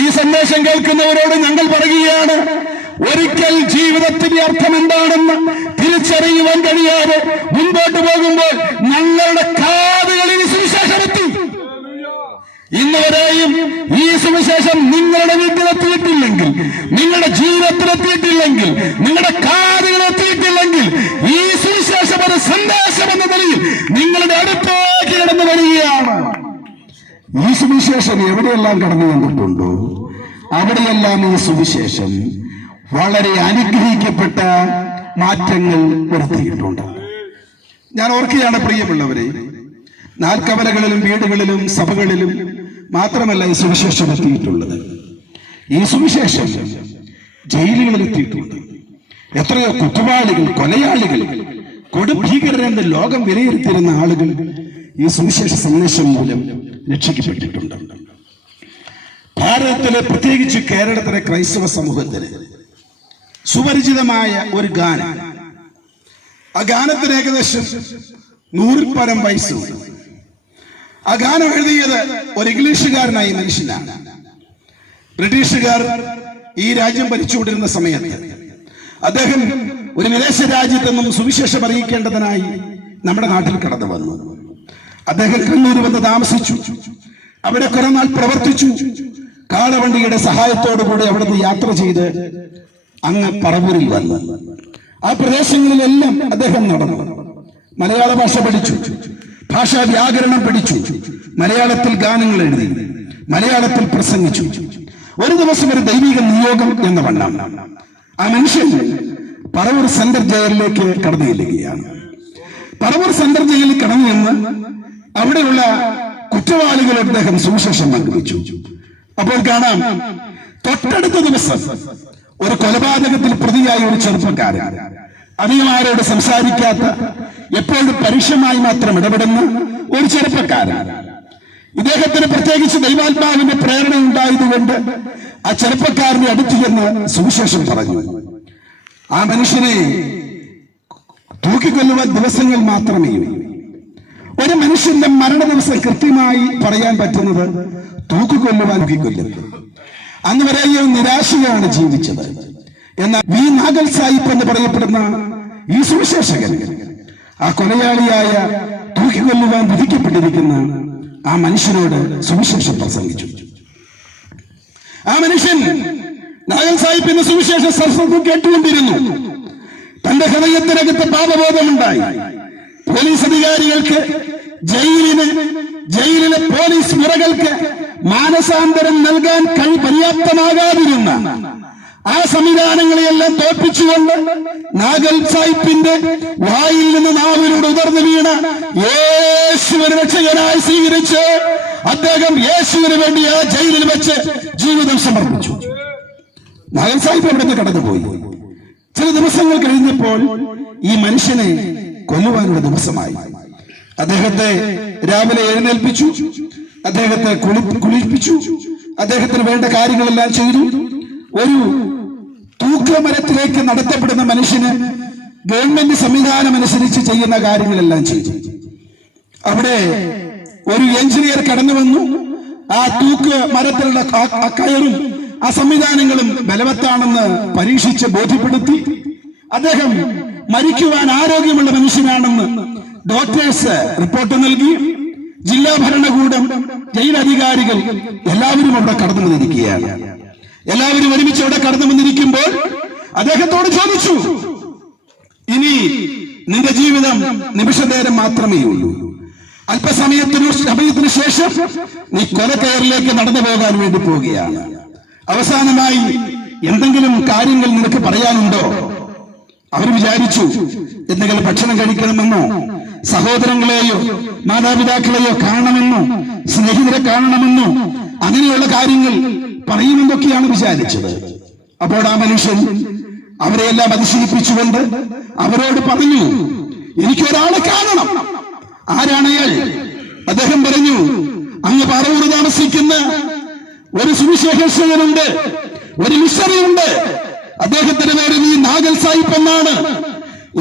ഈ സന്ദേശം കേൾക്കുന്നവരോട് ഞങ്ങൾ പറയുകയാണ്, ഒരിക്കൽ ജീവിതത്തിന്റെ അർത്ഥം എന്താണെന്ന് തിരിച്ചറിയുവാൻ കഴിയാതെ മുൻപോട്ട് പോകുമ്പോൾ ഞങ്ങളുടെ കാതുകളിൽ ഈ സുവിശേഷമെത്തി. ഇന്നുവരെയും ഈ സുവിശേഷം നിങ്ങളുടെ വീട്ടിലെത്തിയിട്ടില്ലെങ്കിൽ, നിങ്ങളുടെ ജീവിതത്തിലെത്തിയിട്ടില്ലെങ്കിൽ, നിങ്ങളുടെ കാതുകളെത്തിയിട്ടില്ലെങ്കിൽ, ഈ സുവിശേഷം ഒരു സന്ദേശം എന്ന നിലയിൽ നിങ്ങളുടെ അടുത്തേക്ക് കടന്നു വരികയാണ്. ഈ സുവിശേഷം എവിടെയെല്ലാം കടന്നു വന്നിട്ടുണ്ടോ അവിടെയെല്ലാം ഈ സുവിശേഷം വളരെ അനുഗ്രഹിക്കപ്പെട്ട മാറ്റങ്ങൾ വരുത്തിയിട്ടുണ്ട്. ഞാൻ ഓർക്കുകയാണ് പ്രിയമുള്ളവരെ, നാൽക്കവലകളിലും വീടുകളിലും സഭകളിലും മാത്രമല്ല ഈ സുവിശേഷം എത്തിയിട്ടുള്ളത്. ഈ സുവിശേഷം ജയിലുകളിൽ എത്തിയിട്ടുണ്ട്. എത്രയോ കുറ്റവാളികൾ, കൊലയാളികൾ, കൊടുഭീകരരെന്ന് ലോകം വിലയിരുത്തിയിരുന്ന ആളുകൾ ഈ സുവിശേഷ സന്ദേശം മൂലം രക്ഷിക്കപ്പെട്ടിട്ടുണ്ട്. ഭാരതത്തിലെ, പ്രത്യേകിച്ച് കേരളത്തിലെ ക്രൈസ്തവ സമൂഹത്തിന് സുപരിചിതമായ ഒരു ഗാനം. ആ ഗാനത്തിന് ഏകദേശം 100 പരം വയസ്സുണ്ട്. ആ ഗാനം എഴുതിയത് ഒരു ഇംഗ്ലീഷുകാരനായ മനുഷ്യനാണ്. ബ്രിട്ടീഷുകാർ ഈ രാജ്യം ഭരിച്ചുകൊണ്ടിരുന്ന സമയത്ത് അദ്ദേഹം ഒരു വിദേശ രാജ്യത്ത് നിന്നും സുവിശേഷം അറിയിക്കേണ്ടതിനായി നമ്മുടെ നാട്ടിൽ കടന്നു വന്നു. അദ്ദേഹം കണ്ണൂർ വന്ന് താമസിച്ചു. അവിടെ കുറെ നാൾ പ്രവർത്തിച്ചു. കാളവണ്ടിയുടെ സഹായത്തോടുകൂടി അവിടുന്ന് യാത്ര ചെയ്ത് അങ്ങ് പറവൂരിൽ വന്നു. ആ പ്രദേശങ്ങളിലെല്ലാം അദ്ദേഹം നടന്നു. മലയാള ഭാഷ പഠിച്ചു, ഭാഷാ വ്യാകരണം പഠിച്ചു, മലയാളത്തിൽ ഗാനങ്ങൾ എഴുതി, മലയാളത്തിൽ പ്രസംഗിച്ചു. ഒരു ദിവസം ഒരു ദൈവിക നിയോഗം എന്ന വണ്ണം ആ മനുഷ്യൻ പറവൂർ സെൻട്രൽ ജയിലിലേക്ക് കടന്നു ചെല്ലുകയാണ്. പറവൂർ സെൻട്രൽ ജയിലിൽ കടന്നു ചെന്ന് അവിടെയുള്ള കുറ്റവാളികളോട് അദ്ദേഹം സുവിശേഷം പങ്കുവച്ചു. അപ്പോൾ കാണാം, തൊട്ടടുത്ത ദിവസം ഒരു കൊലപാതകത്തിൽ പ്രതിയായ ഒരു ചെറുപ്പക്കാരൻ, അധികം ആരോട് സംസാരിക്കാത്ത, എപ്പോഴും പരുഷമായി മാത്രം ഇടപെടുന്ന ഒരു ചെറുപ്പക്കാരൻ, ഇദ്ദേഹത്തിന് പ്രത്യേകിച്ച് ദൈവാത്മാവിന്റെ പ്രേരണ ഉണ്ടായതുകൊണ്ട് ആ ചെറുപ്പക്കാരനെ അടുത്ത് ചെന്ന് സുവിശേഷം പറഞ്ഞു. ആ മനുഷ്യനെ തൂക്കിക്കൊല്ലുവാൻ ദിവസങ്ങൾ മാത്രമേ. ഒരു മനുഷ്യന്റെ മരണ ദിവസം കൃത്യമായി പറയാൻ പറ്റുന്നത് തൂക്കിക്കൊല്ലുവാൻ തൂക്കിക്കൊല്ലുന്നത്. അന്ന് വരെയും നിരാശയാണ് ജീവിച്ചത്. എന്നാൽ വി നാഗൽ സാഹിബ് എന്ന് പറയപ്പെടുന്ന ഈ സുവിശേഷകൻ ആ കൊലയാളിയായ തൂക്കിക്കൊല്ലുവാൻ വിധിക്കപ്പെട്ടിരിക്കുന്ന ആ മനുഷ്യനോട് സുവിശേഷം പ്രസംഗിച്ചു. ആ മനുഷ്യൻ നാഗൽ സാഹിബിന്റെ സുവിശേഷ സരസ്വതം കേട്ടുകൊണ്ടിരുന്നു. തന്റെ ഹൃദയത്തിനകത്ത് പാപബോധമുണ്ടായി. പോലീസ് അധികാരികൾക്ക്, ജയിലിലെ പോലീസ് മുറകൾക്ക് മാനസാന്തരം നൽകാൻ പര്യാപ്തമാകാതിരുന്ന ആ സംവിധാനങ്ങളെയെല്ലാം തോൽപ്പിച്ചുകൊണ്ട് നാഗൽ സാഹിബിന്റെ വായിൽ നിന്ന് നാവിലൂടെ ഉതിർന്നു വീണ യേശുവിനെ രക്ഷകനായി സ്വീകരിച്ച് അദ്ദേഹം യേശുവിന് വേണ്ടി ആ ജയിലിൽ വെച്ച് ജീവിതം സമർപ്പിച്ചു. നാഗൽ സാഹിബ് അവിടെ നിന്ന് കടന്നുപോയി. ചില ദിവസങ്ങൾ കഴിഞ്ഞപ്പോൾ ഈ മനുഷ്യനെ കൊല്ലുവാനുള്ള ദിവസമായി. അദ്ദേഹത്തെ രാവിലെ എഴുന്നേൽപ്പിച്ചു, അദ്ദേഹത്തെ കുളിപ്പിച്ചു, അദ്ദേഹത്തിന് വേണ്ട കാര്യങ്ങളെല്ലാം ചെയ്തു. ഒരു തൂക്കമരത്തിലേക്ക് നടത്തപ്പെടുന്ന മനുഷ്യന് ഗവൺമെന്റ് സംവിധാനം അനുസരിച്ച് ചെയ്യുന്ന കാര്യങ്ങളെല്ലാം ചെയ്തു. അവിടെ ഒരു എഞ്ചിനീയർ കടന്നു വന്നു. ആ തൂക്ക് മരത്തിലുള്ള ആ കയറും ആ സംവിധാനങ്ങളും ബലവത്താണെന്ന് പരീക്ഷിച്ച് ബോധ്യപ്പെടുത്തി. അദ്ദേഹം മരിക്കുവാൻ ആരോഗ്യമുള്ള മനുഷ്യനാണെന്ന് ഡോക്ടേഴ്സ് റിപ്പോർട്ട് നൽകി. ജില്ലാ ഭരണകൂടം, ജയിലധികാരികൾ എല്ലാവരും അവിടെ കടന്നു വന്നിരിക്കുകയാണ്. എല്ലാവരും ഒരുമിച്ച് അവിടെ കടന്നു വന്നിരിക്കുമ്പോൾ അദ്ദേഹത്തോട് ചോദിച്ചു, ഇനി നിന്റെ ജീവിതം നിമിഷനേരം മാത്രമേ ഉള്ളൂ. സമയത്തിന് ശേഷം നീ കൊലക്കയറിലേക്ക് നടന്നു പോകാൻ വേണ്ടി പോവുകയാണ്. അവസാനമായി എന്തെങ്കിലും കാര്യങ്ങൾ നിനക്ക് പറയാനുണ്ടോ അവർ വിചാരിച്ചു എന്തെങ്കിലും ഭക്ഷണം കഴിക്കണമെന്നോ, സഹോദരങ്ങളെയോ മാതാപിതാക്കളെയോ കാണണമെന്നോ, സ്നേഹിതരെ കാണണമെന്നോ, അങ്ങനെയുള്ള കാര്യങ്ങൾ പറയുമെന്നൊക്കെയാണ് വിചാരിച്ചത്. അപ്പോൾ ആ മനുഷ്യൻ അവരെയെല്ലാം അതിശയിപ്പിച്ചുകൊണ്ട് അവരോട് പറഞ്ഞു, എനിക്കൊരാളെ കാണണം. ആരാണ് അയാൾ? അദ്ദേഹം പറഞ്ഞു, അങ്ങ് പറവൂർ താമസിക്കുന്ന ഒരു സുവിശേഷകനുണ്ട്, ഒരു മിഷണറിയുണ്ട്. അദ്ദേഹത്തിന്റെ പേര് ഈ നാഗൽ സാഹിബ് എന്നാണ്.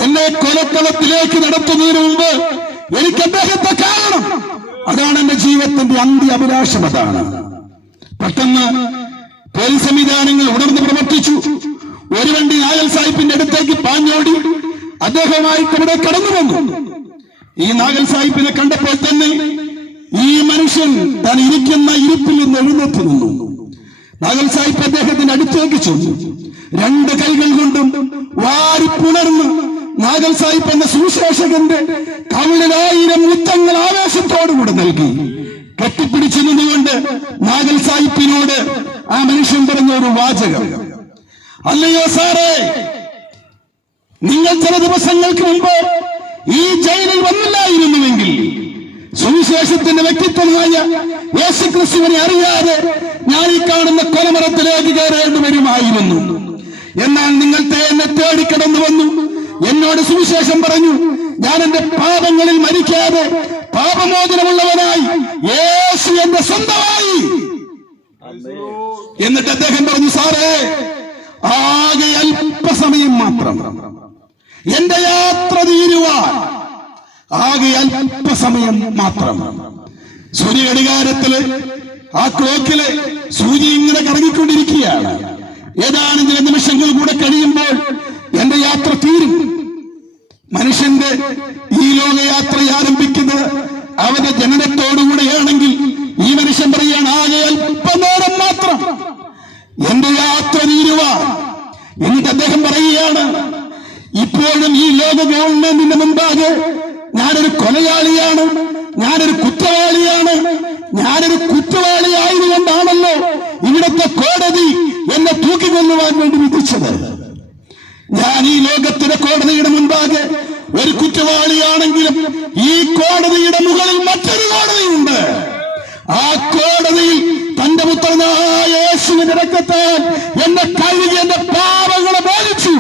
എന്നെ കൊലക്കളത്തിലേക്ക് നടത്തുന്നതിന് മുമ്പ് എനിക്ക് അദ്ദേഹത്തെ കാണണം. അതാണ് എന്റെ ജീവിതത്തിന്റെ അന്ത്യ അഭിലാഷം. അതാണ്. പെട്ടെന്ന് പോലീസ് സംവിധാനങ്ങൾ ഉണർന്ന് പ്രവർത്തിച്ചു. ഒരു വണ്ടി നാഗൽ സാഹിബിന്റെ അടുത്തേക്ക് പാഞ്ഞോടി അദ്ദേഹമായിട്ട് ഇവിടെ കടന്നു വന്നു. ഈ നാഗൽ സാഹിബിനെ കണ്ടപ്പോൾ തന്നെ ഈ മനുഷ്യൻ താൻ ഇരിക്കുന്ന ഇരിപ്പിൽ നിന്ന് എഴുന്നേറ്റ് നിന്നു. നാഗൽ സാഹിബ് അദ്ദേഹത്തിന്റെ അടുത്തേക്ക് ചെന്നു. രണ്ട് കൈകൾ കൊണ്ടും വാരിപ്പുണർന്ന് നാഗൽ സാഹിബ് എന്ന സുവിശേഷകന്റെ കവിളിലായിരം മുത്തങ്ങൾ ആവേശത്തോടുകൂടെ നൽകി. കെട്ടിപ്പിടിച്ചു നിന്നുകൊണ്ട് നാഗൽ സാഹിബിനോട് ആ മനുഷ്യൻ പറഞ്ഞ ഒരു വാചകം, അല്ലയോ സാറേ, നിങ്ങൾ ചില ദിവസങ്ങൾക്ക് മുമ്പ് ഈ ജയിലിൽ വന്നില്ലായിരുന്നുവെങ്കിൽ സുവിശേഷത്തിന്റെ വ്യക്തിത്വമായ യേശുക്രിസ്തുവിനെ അറിയാതെ ഞാൻ ഈ കാണുന്ന കൊലമരത്തിലേക്ക് കയറേണ്ടി വരുമായിരുന്നു. എന്നാൽ നിങ്ങൾ എന്നെ തേടിക്കടന്നു വന്നു, എന്നോട് സുവിശേഷം പറഞ്ഞു. ഞാൻ എന്റെ പാപങ്ങളിൽ മരിക്കാതെ പാപമോചനമുള്ളവനായി യേശു എന്റെ സ്വന്തമായി. എന്നിട്ട് അദ്ദേഹം പറഞ്ഞു, സാറേ, ആകെ അല്പസമയം മാത്രം എന്റെ യാത്ര തീരുവാൻ, ആകെ അല്പസമയം മാത്രം. സൂര്യഘടികാരത്തില് ആ ക്ലോക്കില് സൂര്യ ഇങ്ങനെ കറങ്ങിക്കൊണ്ടിരിക്കുകയാണ്. ഏതാനും ചില നിമിഷങ്ങൾ കൂടെ കഴിയുമ്പോൾ എന്റെ യാത്ര തീരും. മനുഷ്യന്റെ ഈ ലോകയാത്ര ആരംഭിക്കുന്നത് അവന്റെ ജനനത്തോടുകൂടെയാണെങ്കിൽ ഈ മനുഷ്യൻ പറയുകയാണ്, ആകെ അല്പനേരം മാത്രം എന്റെ യാത്ര തീരുവാൻ. എന്നിട്ട് അദ്ദേഹം പറയുകയാണ്, ഇപ്പോഴും ഈ ലോക ഗവൺമെന്റിന്റെ മുമ്പാകെ ഞാനൊരു കൊലയാളിയാണ്, ഞാനൊരു കുറ്റവാളിയാണ്. ഞാനൊരു കുറ്റവാളിയായതുകൊണ്ടാണല്ലോ ഇവിടുത്തെ കോടതി എന്നെ തൂക്കിക്കൊല്ലുവാൻ വേണ്ടി വിധിച്ചത്. ഞാൻ ഈ ലോകത്തിന്റെ കോടതിയുടെ മുൻപാകെ ഒരു കുറ്റവാളിയാണെങ്കിലും ഈ കോടതിയുടെ മുകളിൽ മറ്റൊരു കോടതിയുണ്ട്. ആ കോടതിയിൽ തന്റെ പുത്രനായ യേശുവിന്റെ രക്തത്താൽ എന്നെ കഴുകി എന്റെ പാപങ്ങളെ ബോധിച്ചു.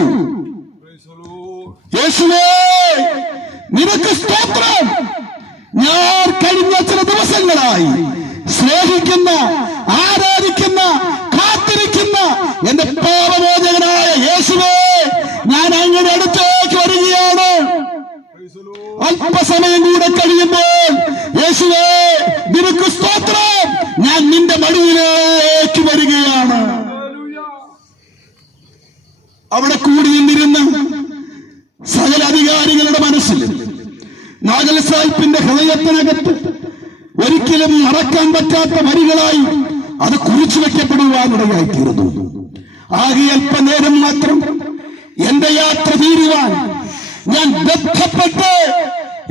യേശുവേ, നിനക്ക് സ്തോത്രം. ഞാൻ കഴിഞ്ഞ ചില ദിവസങ്ങളായി സ്നേഹിക്കുന്ന, ആരാധിക്കുന്ന, കാത്തിരിക്കുന്ന എന്റെ പാപമോചകനായ യേശുവേ, ഞാൻ അങ്ങയുടെ അടുത്തേക്ക് വരികയാണ്. അല്പസമയം കൂടെ കഴിയുമ്പോൾ യേശുവേ, നിനക്ക് സ്തോത്രം, ഞാൻ നിന്റെ മടിയിലേക്ക് വരികയാണ്. അവിടെ കൂടി നിന്നിരുന്ന സകല അധികാരികളുടെ മനസ്സിൽ നാഗൽ സാഹിബിന്റെ ഹൃദയത്തിനകത്ത് ഒരിക്കലും മറക്കാൻ പറ്റാത്ത വരികളായി അത് കുറിച്ചു വെക്കപ്പെടുവാനിടയായിത്തീർന്നു. ആകെ അല്പനേരം മാത്രം എന്റെ യാത്ര തീരുവാൻ ഞാൻ ബന്ധപ്പെട്ട്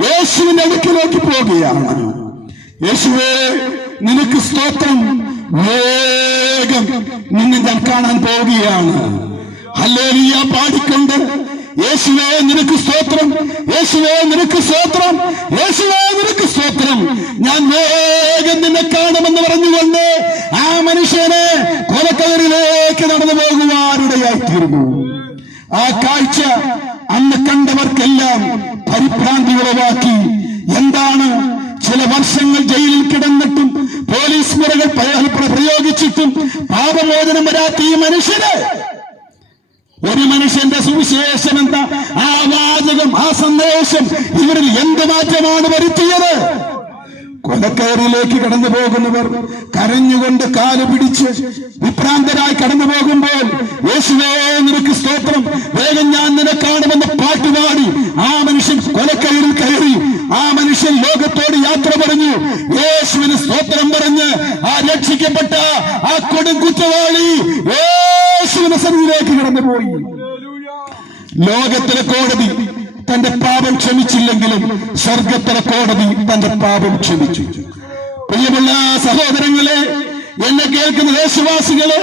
യേശുവിന്റെ അടുക്കിലേക്ക് പോകുകയാണ്. യേശുവേ, നിനക്ക് സ്തോത്രം. വേഗം നിന്നെ ഞാൻ കാണാൻ പോവുകയാണ്. ഹല്ലേലൂയ പാടിക്കൊണ്ട് യേശുവേ നിനക്ക് സ്തോത്രം, യേശുവേ നിനക്ക് സ്തോത്രം, യേശുവേ നിനക്ക് സ്തോത്രം, ഞാൻ വേഗം നിന്നെ കാണുമെന്ന് പറഞ്ഞുകൊണ്ട് ആ മനുഷ്യനെ കൊലക്കയറിലേക്ക് നടന്നു പോകുവാനിടയായിത്തീർന്നു. ആ കാഴ്ച അന്ന് കണ്ടവർക്കെല്ലാം പരിഭ്രാന്തി ഉളവാക്കി. എന്താണ്, ചില വർഷങ്ങൾ ജയിലിൽ കിടന്നിട്ടും പോലീസ് മുറകൾ പ്രയോഗിച്ചിട്ടും പാപമോചനം വരാത്ത ഈ മനുഷ്യന് ഒരു മനുഷ്യന്റെ സുവിശേഷം എന്ന ആ വാചകം, ആ സന്ദേശം ഇവരിൽ എന്ത് മാറ്റമാണ് വരുത്തിയത്? കൊലക്കയറിലേക്ക് കടന്നു പോകുന്നവർ കരഞ്ഞുകൊണ്ട് കാല് പിടിച്ച് വിഭ്രാന്തരായി കടന്നു പോകുമ്പോൾ യേശുവേ നിനക്ക് സ്തോത്രം, വേഗം ഞാൻ നിന്നെ കാണുമെന്ന് പാട്ടുപാടി ആ മനുഷ്യൻ കൊലക്കയറിൽ കയറി. ആ മനുഷ്യൻ ലോകത്തോട് യാത്ര പറഞ്ഞു. യേശുവിന് സ്തോത്രം പറഞ്ഞ് ആ രക്ഷിക്കപ്പെട്ട ആ കൊടും കുറ്റവാളി യേശുവിന്റെ സന്നിധിയിലേക്ക് കടന്നുപോയി. ലോകത്തിലെ കോടതി തന്റെ പാപം ക്ഷമിച്ചില്ലെങ്കിലും സ്വർഗത്തിലെ കോടതി തന്റെ പാപം ക്ഷമിച്ചു. പ്രിയമുള്ള സഹോദരങ്ങളെ, എന്നെ കേൾക്കുന്ന ദേശവാസികളെ,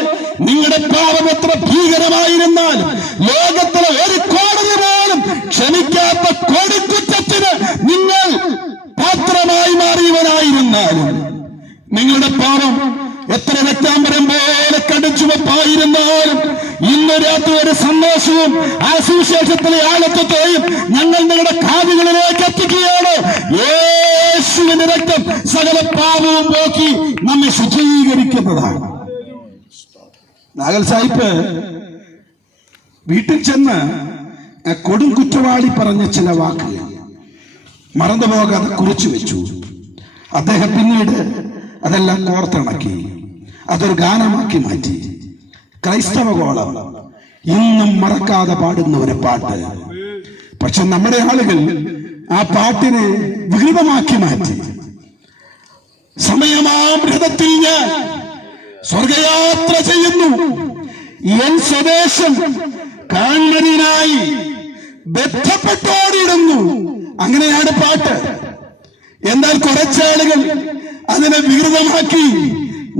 നിങ്ങളുടെ പാപം എത്ര ഭീകരമായിരുന്നാലും, ലോകത്തിലെ ഒരു കോടതി പോലും ക്ഷമിക്കാത്ത കൊടുക്കുറ്റത്തിന് നിങ്ങൾ പാത്രമായി മാറിയവനായിരുന്നാലും, നിങ്ങളുടെ പാപം എത്ര രക്താംബരം പോലെ കടുച്ചുവപ്പായിരുന്നാലും, ഇന്ന് രാത്രി ഒരു സന്ദേശവും ആ സുവിശേഷത്തിലെ ആഴത്വത്തെയും ഞങ്ങൾ നിങ്ങളുടെ കാതുകളിലേക്ക് എത്തിക്കുകയാണ്. യേശുവിന്റെ രക്തം സകല പാപവും പോക്കി നമ്മെ ശുചീകരിക്കുന്നതാണ്. നാഗൽ സാഹിബ് വീട്ടിൽ ചെന്ന് കൊടും കുറ്റവാളി പറഞ്ഞ ചില വാക്കുകൾ മറന്നുപോകാതെ കുറിച്ചു വെച്ചു. അദ്ദേഹം പിന്നീട് അതെല്ലാം കോർത്തിണക്കി അതൊരു ഗാനമാക്കി മാറ്റി. ക്രൈസ്തവ കോളം ഇന്നും മറക്കാതെ പാടുന്ന ഒരു പാട്ട്. പക്ഷെ നമ്മുടെ ആളുകൾ ആ പാട്ടിനെ വികൃതമാക്കി മാറ്റി. സമയമാം രഥത്തിൽ ഞാൻ സ്വർഗയാത്ര ചെയ്യുന്നു, എൻ സ്വദേശം കാണുന്നതിനായി ബന്ധപ്പെട്ടോടിയിടുന്നു. അങ്ങനെയാണ് പാട്ട്. എന്നാൽ കുറച്ചാളുകൾ അതിനെ വികൃതമാക്കി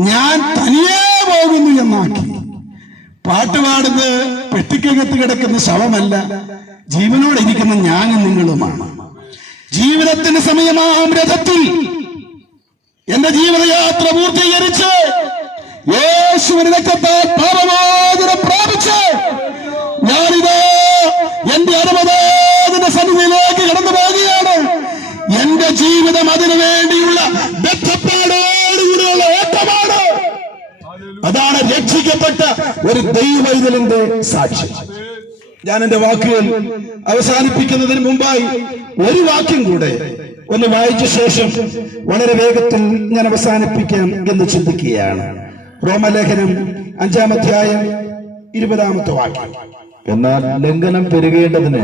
ഞാൻ തനിയെ പോകുന്നു എന്നാക്കി. പാട്ടുപാടുന്നത് പെട്ടിക്കകത്ത് കിടക്കുന്ന ശവമല്ല, ജീവനോടെ ഇരിക്കുന്ന ഞാനും നിങ്ങളുമാണ്. ജീവിതത്തിന് സമയമാം രഥത്തിൽ എന്റെ ജീവിതയാത്ര പൂർത്തീകരിച്ച് യേശുവിന്റെ രക്തത്താൽ പാപമോചനം പ്രാപിച്ച് ഞാനിത് എന്റെ അറുപതാതിന്റെ സന്നിധിയിലേക്ക് കടന്നു പോകുകയാണ്. എന്റെ ജീവിതം അതിനു വേണ്ടിയുള്ള ബദ്ധപ്പാടോടുകൂടിയുള്ള ഓട്ടമാണ്. അതാണ് രക്ഷിക്കപ്പെട്ട ഒരു ദൈവവൈതലിന്റെ സാക്ഷ്യം. ഞാൻ എന്റെ വാക്കുകൾ അവസാനിപ്പിക്കുന്നതിന് മുമ്പായി ഒരു വാക്യം കൂടെ ഒന്ന് വായിച്ച ശേഷം വളരെ വേഗത്തിൽ ഞാൻ അവസാനിപ്പിക്കാം എന്ന് ചിന്തിക്കുകയാണ്. റോമലേഖനം 5-ാം അധ്യായം 20-ാമത്തെ വാക്യം. എന്നാൽ ലംഘനം പെരുകേണ്ടതിന്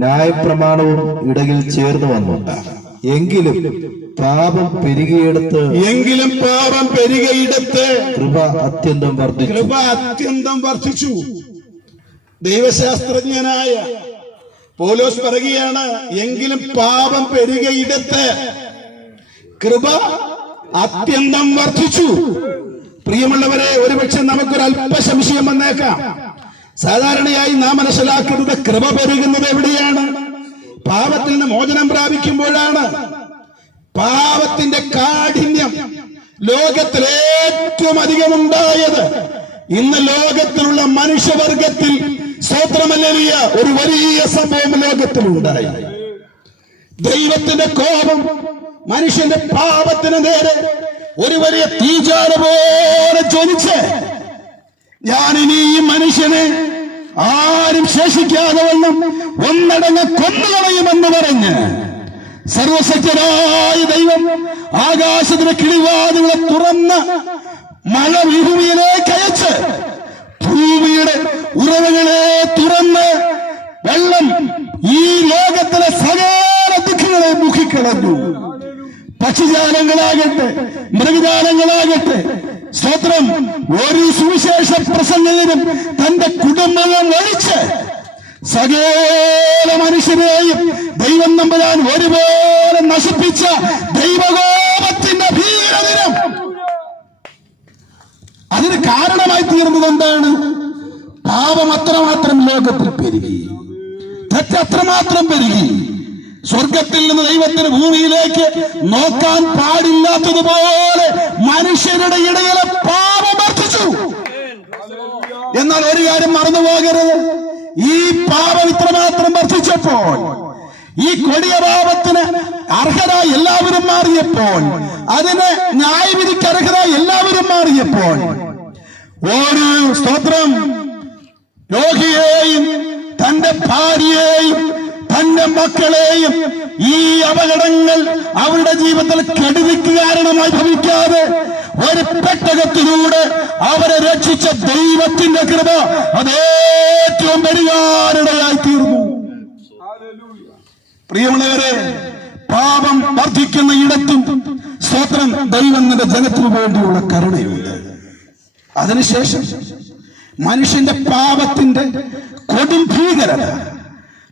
ന്യായപ്രമാണവും ഇടയിൽ ചേർന്ന് വന്നു. എങ്കിലും പാപം പെരുകയിടത്ത് കൃപ അത്യന്തം വർദ്ധിച്ചു. ദൈവശാസ്ത്രജ്ഞനായ പൗലോസ് പറയുകയാണ്, എങ്കിലും പാപം പെരുകയിടത്ത് കൃപ അത്യന്തം വർദ്ധിച്ചു. പ്രിയമുള്ളവരെ, ഒരുപക്ഷെ നമുക്കൊരു അല്പ സംശയം വന്നേക്കാം. സാധാരണയായി നാം മനസ്സിലാക്കുന്നത് കൃപ പെരുകുന്നത് എവിടെയാണ്? പാപത്തിൽ നിന്ന് മോചനം പ്രാപിക്കുമ്പോഴാണ്. പാപത്തിന്റെ കാഠിന്യം ലോകത്തിൽ ഏറ്റവും അധികം ഉണ്ടായത് ഇന്ന് ലോകത്തിലുള്ള മനുഷ്യവർഗത്തിൽ സ്തോത്രമല്ലേലൂയ ഒരു വലിയ സംഭവം ലോകത്തിലുണ്ടായി. ദൈവത്തിന്റെ കോപം മനുഷ്യന്റെ പാപത്തിന് നേരെ ഒരു വലിയ തീജ്വാല പോലെ ജ്വലിച്ച് ഞാനിനി ഈ മനുഷ്യനെ ആരും ശേഷിക്കാതെ വണ്ണം ഒന്നടങ്ങ് കൊന്നുകളയുമെന്ന് പറഞ്ഞ് സർവശക്തനായ ദൈവം ആകാശത്തിലെ കിളിവാതിലുകളെ തുറന്ന് മഴ ഭൂമിയിലേക്ക് അയച്ച് ഭൂമിയുടെ ഉറവുകളെ തുറന്ന് വെള്ളം ഈ ലോകത്തിലെ സകല ദുഃഖങ്ങളെ മുക്കിക്കളഞ്ഞു. പക്ഷിജാലങ്ങളാകട്ടെ മൃഗജാലങ്ങളാകട്ടെ, സ്തോത്രം, ഒരു സുവിശേഷ പ്രസംഗകനും തന്റെ കുടുംബം ഒഴിച്ച് സകല മനുഷ്യരെയും ദൈവം നമ്പുരാൻ ഒരുപോലെ നശിപ്പിച്ച ദൈവകോപത്തിന്റെ ഭീകരദിനം. അതിന് കാരണമായി തീർന്നത് എന്താണ്? പാപം അത്രമാത്രം ലോകത്തിൽ പെരുകി, തെറ്റ് അത്രമാത്രം പെരുകി. സ്വർഗത്തിൽ നിന്ന് ദൈവത്തിന് ഭൂമിയിലേക്ക് നോക്കാൻ പാടില്ലാത്തതുപോലെ മനുഷ്യരുടെ ഇടയിലെ പാപം വർദ്ധിച്ചു. എന്നാൽ ഒരു കാര്യം മറന്നുപോകരുത്, ഈ പാപം ഇത്രമാത്രം വർദ്ധിച്ചപ്പോൾ, ഈ കൊടിയ പാപത്തിന് അർഹരായി എല്ലാവരും മാറിയപ്പോൾ, അതിന് ന്യായവിധിക്ക് അർഹരായി എല്ലാവരും മാറിയപ്പോൾ, ഒരു സ്തോത്രം രോഗിയെയും തന്റെ ഭാര്യയെയും തന്റെ മക്കളെയും ഈ അപകടങ്ങൾ അവരുടെ ജീവിതത്തിൽ കെടുതിക്ക് കാരണമായി ഭവിക്കാതെ ഒരു പെട്ടകത്തിലൂടെ അവരെ രക്ഷിച്ച ദൈവത്തിന്റെ കൃപ അത് ഏറ്റവും പെരുകാനിടയായി തീർന്നു. പ്രിയമുള്ളവരെ, പാപം വർദ്ധിക്കുന്ന ഇടത്തും സ്തോത്രം ദൈവത്തിന്റെ ജനത്തിനു വേണ്ടിയുള്ള കരുണയുണ്ട്. അതിനുശേഷം മനുഷ്യന്റെ പാപത്തിന്റെ കൊടും ഭീകരത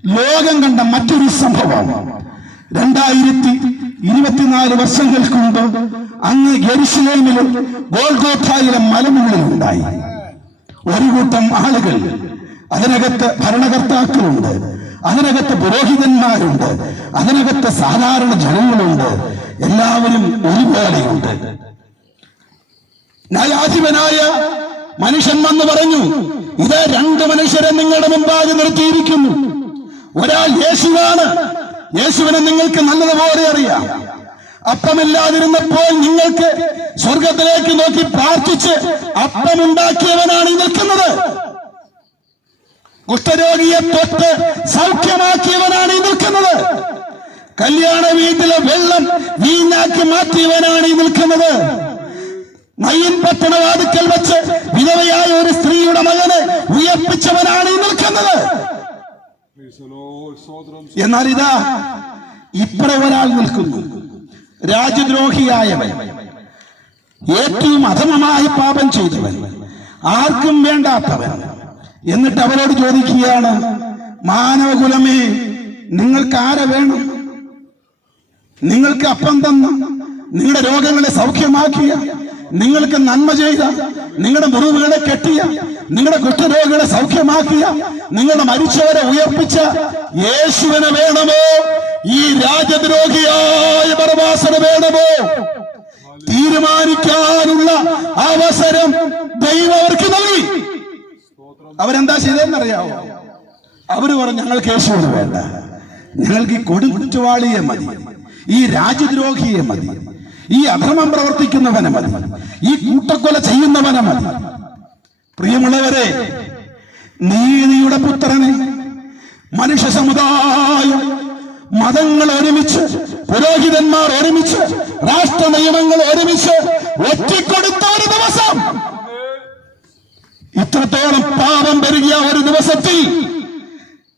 ലോകം കണ്ട മറ്റൊരു സംഭവം 2024 വർഷങ്ങൾക്ക് മുമ്പ് അങ്ങ് യെരുശലേമിലെ ഗോൽഗോഥായിലെ മലമുകളിൽ ഉണ്ടായി. ഒരു കൂട്ടം ആളുകൾ, അതിനകത്ത് ഭരണകർത്താക്കളുണ്ട്, അതിനകത്ത് പുരോഹിതന്മാരുണ്ട്, അതിനകത്ത് സാധാരണ ജനങ്ങളുണ്ട്. എല്ലാവരും ഒരുപോലെയുണ്ട്. ന്യായാധിപനായ മനുഷ്യൻ വന്ന് പറഞ്ഞു, ഇത് രണ്ട് മനുഷ്യരെ നിങ്ങളുടെ മുമ്പാകെ നിർത്തിയിരിക്കുന്നു. ഒരാൾ യേശുവാണ്. യേശുവിനെ നിങ്ങൾക്ക് നല്ലതുപോലെ അറിയാം. അപ്പമില്ലാതിരുന്നപ്പോൾ നിങ്ങൾക്ക് സ്വർഗത്തിലേക്ക് നോക്കി പ്രാർത്ഥിച്ച് അപ്പമുണ്ടാക്കിയവനാണ് ഈ നിൽക്കുന്നത്. കുഷ്ഠരോഗിയെ തൊട്ട് സൗഖ്യമാക്കിയവനാണ് ഈ നിൽക്കുന്നത്. കല്യാണ വീട്ടിലെ വെള്ളം വീഞ്ഞാക്കി മാറ്റിയവനാണ് ഈ നിൽക്കുന്നത്. നയിൻ പട്ടണവാതിക്കൽ വെച്ച് വിധവയായ ഒരു സ്ത്രീയുടെ മകനെ ഉയർപ്പിച്ചവനാണ് ഈ നിൽക്കുന്നത്. എന്നാൽ ഇതാ ഇപ്പറ ഒരാൾ നിൽക്കുന്നു, രാജ്യദ്രോഹിയായവൻ, ഏറ്റവും അധമമായി പാപം ചെയ്തവൻ, ആർക്കും വേണ്ടാത്തവൻ. എന്നിട്ട് അവരോട് ചോദിക്കുകയാണ്, മാനവകുലമേ, നിങ്ങൾക്ക് ആരെ വേണം? നിങ്ങൾക്ക് അപ്പം തന്ന, നിങ്ങളുടെ രോഗങ്ങളെ സൗഖ്യമാക്കിയ, നിങ്ങൾക്ക് നന്മ ചെയ്ത, നിങ്ങളുടെ മുറിവുകളെ കെട്ടിയ, നിങ്ങളുടെ കുഷ്ഠരോഗികളെ സൗഖ്യമാക്കിയ, നിങ്ങളുടെ മരിച്ചവരെ ഉയർപ്പിച്ച യേശുവിനെ വേണമോ? ഈ രാജ്യദ്രോഹിയായ ബർബാസിനെ വേണമോ? തീരുമാനിക്കാനുള്ള അവസരം ദൈവം അവർക്ക് നൽകി. അവരെന്താ ചെയ്തതെന്നറിയാവോ? അവര് പറഞ്ഞു, ഞങ്ങൾക്ക് യേശുവിനെ വേണ്ട, ഞങ്ങൾക്ക് ഈ കൊടുങ്കുറ്റവാളിയെ മതി, ഈ രാജ്യദ്രോഹിയെ മതി, ഈ അധർമ്മം പ്രവർത്തിക്കുന്നവനെ മതി, ഈ കൂട്ടക്കൊല ചെയ്യുന്നവനെ മതി. പ്രിയമുള്ളവരെ, നീതിയുടെ പുത്രനെ മനുഷ്യ സമുദായം, മതങ്ങൾ ഒരുമിച്ച്, പുരോഹിതന്മാർ ഒരുമിച്ച്, രാഷ്ട്ര നിയമങ്ങൾ ഒരുമിച്ച് ഒറ്റിക്കൊടുത്ത ഒരു ദിവസം, ഇത്രത്തോളം പാപം പെരുകിയ ഒരു ദിവസത്തിൽ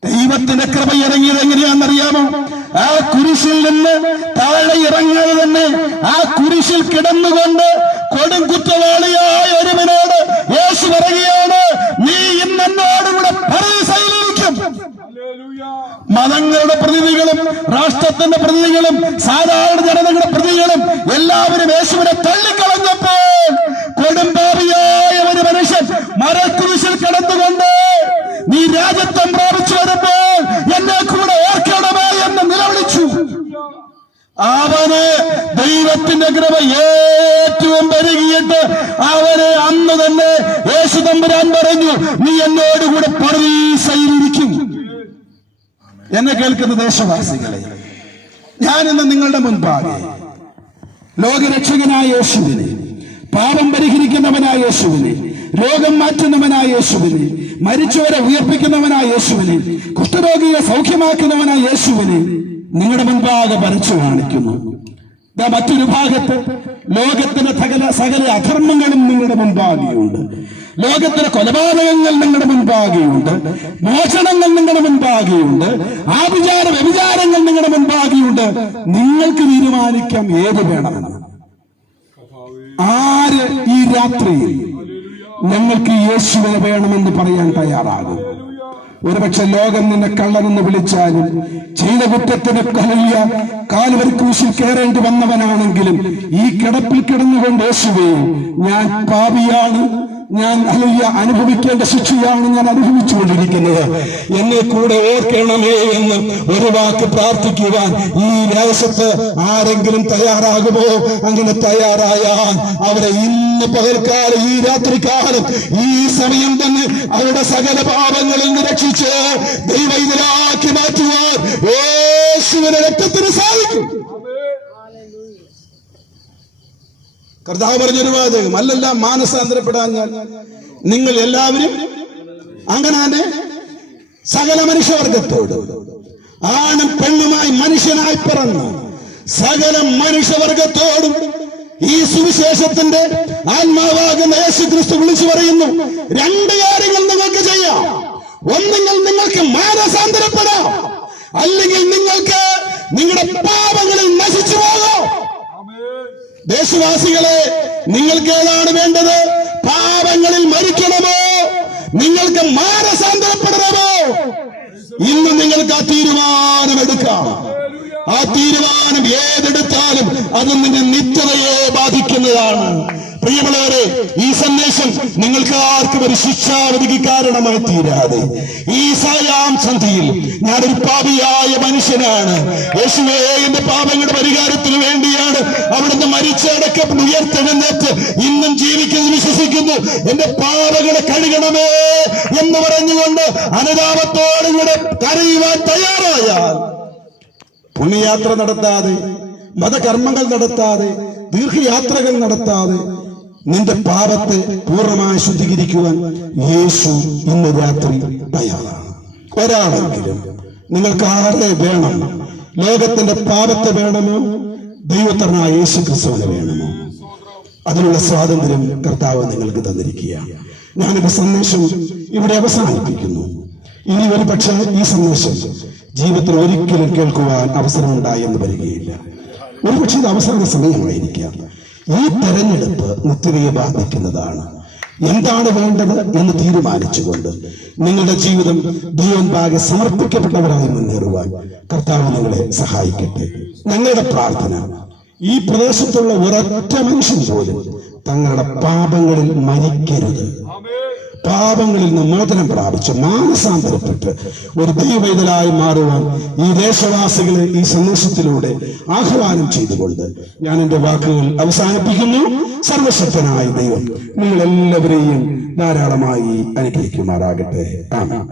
ദൈവത്തിന്റെ കൃപ ഇറങ്ങിയത് എങ്ങനെയാണെന്നറിയാമോ? ആ കുരിശിൽ നിന്ന് താഴെ ഇറങ്ങാതെ തന്നെ ആ കുരിശിൽ കിടന്നുകൊണ്ട് കൊടും കുറ്റവാളിയായ ഒരുവനോട് യേശു പറയുകയാണ്, നീ ഇന്ന് എന്നോടുകൂടെ പരദീസയിലിരിക്കും. മതങ്ങളുടെ പ്രതിനിധികളും രാഷ്ട്രത്തിന്റെ പ്രതിനിധികളും സാധാരണ ജനതയുടെ പ്രതിനിധികളും എല്ലാവരും യേശുവിനെ തള്ളിക്കളഞ്ഞപ്പോൾ കൊടുംപാപിയായ ഒരു മനുഷ്യൻ മരക്കുരിശിൽ കിടന്നുകൊണ്ട്, നീ രാജ്യത്വം പ്രാപിച്ചു വരുമ്പോൾ എന്നെ കൂടെ ഓർക്കണമേ എന്ന് നിലവിളിച്ചു. അവന് ദൈവത്തിന്റെ കൃപ ഏറ്റവും പെരുകിയിട്ട് അവനെ അന്ന് തന്നെ യേശു തമ്പുരാൻ പറഞ്ഞു, നീ എന്നോടുകൂടെ പരദീസയിലിരിക്കും. എന്നെ കേൾക്കുന്ന ദേശവാസികളെ, ഞാൻ ഇന്ന് നിങ്ങളുടെ മുൻപാകെ ലോകരക്ഷകനായ യേശുവിനെ, പാപം പരിഹരിക്കുന്നവനായ യേശുവിനെ, രോഗം മാറ്റുന്നവനായ യേശുവിനെ, മരിച്ചവരെ ഉയർപ്പിക്കുന്നവനായ യേശുവിനെ, കുഷ്ഠരോഗിയെ സൗഖ്യമാക്കുന്നവനായ യേശുവിനെ നിങ്ങളുടെ മുൻപാകെ വരച്ചു കാണിക്കുന്നു. മറ്റൊരു ഭാഗത്ത് ലോകത്തിന്റെ സകല അധർമ്മങ്ങളും നിങ്ങളുടെ മുൻപാകെയുണ്ട്. ലോകത്തിലെ കൊലപാതകങ്ങൾ നിങ്ങളുടെ മുൻപാകെയുണ്ട്, മോഷണങ്ങൾ നിങ്ങളുടെ മുൻപാകെയുണ്ട്, ആഭിചാര വ്യഭിചാരങ്ങൾ നിങ്ങളുടെ മുൻപാകെയുണ്ട്. നിങ്ങൾക്ക് തീരുമാനിക്കാം ഏത് വേണമെന്ന്. ആര് ഈ രാത്രിയിൽ ഞങ്ങൾക്ക് യേശുവിനെ വേണമെന്ന് പറയാൻ തയ്യാറാകും? ഒരുപക്ഷെ ലോകം നിന്നെ കള്ളനെന്ന് വിളിച്ചാലും, ചെയ്ത കുറ്റത്തിന് കാൽവരി ക്രൂശിൽ കയറേണ്ടി വന്നവനാണെങ്കിലും, ഈ കിടപ്പിൽ കിടന്നുകൊണ്ട് യേശുവേ, ഞാൻ പാപിയാണ്, ഞാൻ അനുഭവിക്കേണ്ട ശിക്ഷയാണ് ഞാൻ അനുഭവിച്ചുകൊണ്ടിരിക്കുന്നത്, എന്നെ കൂടെ ഓർക്കണമേ എന്ന് ഒരു വാക്ക് പ്രാർത്ഥിക്കുവാൻ ഈ ദേശത്ത് ആരെങ്കിലും തയ്യാറാകുമോ? അങ്ങനെ തയ്യാറായാൽ അവരെ ഇന്ന് പകൽക്കാലം, ഈ രാത്രികാലം, ഈ സമയം തന്നെ അവരുടെ സകല പാപങ്ങളിൽ നിന്ന് രക്ഷിച്ച് ദൈവത്തിലാക്കി മാറ്റുവാൻ യേശുവിന്റെ രക്തത്തിന് സാധിക്കും. കർത്താവ് പറഞ്ഞൊരു വാചകം, അല്ലല്ല മാനസാന്തരപ്പെടാൻ നിങ്ങൾ എല്ലാവരും അങ്ങനെ തന്നെ സകല മനുഷ്യവർഗത്തോട്, ആണും പെണ്ണുമായി മനുഷ്യനായി പിറന്ന സകല മനുഷ്യവർഗത്തോടും ഈ സുവിശേഷത്തിന്റെ ആത്മാവാകുന്ന യേശു ക്രിസ്തു വിളിച്ചു പറയുന്നു, രണ്ട് കാര്യങ്ങൾ നിങ്ങൾക്ക് ചെയ്യാം. ഒന്നുകിൽ നിങ്ങൾക്ക് മാനസാന്തരപ്പെടാം, അല്ലെങ്കിൽ നിങ്ങൾക്ക് നിങ്ങളുടെ പാപങ്ങളിൽ നശിച്ചു പോകാം. ദേശവാസികളെ, നിങ്ങൾക്ക് ഏതാണ് വേണ്ടത്? പാപങ്ങളിൽ മരിക്കണമോ? നിങ്ങൾക്ക് മാനസാന്തരപ്പെടണമോ? ഇന്ന് നിങ്ങൾക്ക് ആ തീരുമാനമെടുക്കാം. ആ തീരുമാനം ഏതെടുത്താലും അത് നിന്റെ നിത്യതയെ ബാധിക്കുന്നതാണ്. പ്രിയമുള്ളവരെ, ഈ സന്ദേശം നിങ്ങൾക്ക് ആർക്കും ഒരു ശിക്ഷാവിധിക്ക് കാരണമായി തീരാതെ ഈ സായാം സന്ധിയിൽ ഞാനൊരു പാപിയായ മനുഷ്യനാണ്, യേശുവേ എന്റെ പാപങ്ങളുടെ പരിഹാരത്തിന് വേണ്ടിയാണ് അവിടുന്ന് മരിച്ചടക്കം ഉയർത്തെഴുന്നേറ്റ് ഇന്നും ജീവിക്കുന്നത് വിശ്വസിക്കുന്നു, എന്റെ പാപങ്ങളെ കഴുകണമേ എന്ന് പറഞ്ഞുകൊണ്ട് അനുതാപത്തോടുകൂടെ കരയുവാൻ തയ്യാറായാൽ പുണ്യയാത്ര നടത്താതെ, മതകർമ്മങ്ങൾ നടത്താതെ, ദീർഘയാത്രകൾ നടത്താതെ നിന്റെ പാപത്തെ പൂർണ്ണമായി ശുദ്ധീകരിക്കുവാൻ യേശു ഇന്ന് രാത്രി തയ്യാറാണ്. ഒരാളെങ്കിലും നിങ്ങൾക്ക് ആരെ വേണം? ലോകത്തിന്റെ പാപത്തെ വേണമോ, ദൈവത്തനായ യേശു ക്രിസ്തുവിനെ വേണമോ? അതിനുള്ള സ്വാതന്ത്ര്യം കർത്താവ് നിങ്ങൾക്ക് തന്നിരിക്കുകയാണ്. ഞാനെന്റെ സന്ദേശം ഇവിടെ അവസാനിപ്പിക്കുന്നു. ഇനി ഒരു പക്ഷേ ഈ സന്ദേശം ജീവിതത്തിൽ ഒരിക്കലും കേൾക്കുവാൻ അവസരമുണ്ടായി എന്ന് വരികയില്ല. ഒരുപക്ഷെ ഇത് അവസാന സമയമായിരിക്കാം. ഈ തെരഞ്ഞെടുപ്പ് നിത്യതയെ ബാധിക്കുന്നതാണ്. എന്താണ് വേണ്ടത് എന്ന് തീരുമാനിച്ചുകൊണ്ട് നിങ്ങളുടെ ജീവിതം ദൈവമുൻപാകെ സമർപ്പിക്കപ്പെട്ടവരായി മുന്നേറുവാൻ കർത്താവ് നിങ്ങളെ സഹായിക്കട്ടെ. ഞങ്ങളുടെ പ്രാർത്ഥന, ഈ പ്രദേശത്തുള്ള ഒരൊറ്റ മനുഷ്യൻ പോലും തങ്ങളുടെ പാപങ്ങളിൽ മരിക്കരുത്. പാപങ്ങളിൽ നിന്ന് മോചനം പ്രാപിച്ച് മാനസാന്തരപ്പെട്ട് ഒരു ദൈവവേദനായി മാറുവാൻ ഈ ദേശവാസികളെ ഈ സന്ദേശത്തിലൂടെ ആഹ്വാനം ചെയ്തുകൊണ്ട് ഞാൻ എന്റെ വാക്കുകൾ അവസാനിപ്പിക്കുന്നു. സർവശക്തനായ ദൈവം നിങ്ങൾ എല്ലാവരെയും ധാരാളമായി അനുഗ്രഹിക്കുമാറാകട്ടെ. ആമേൻ.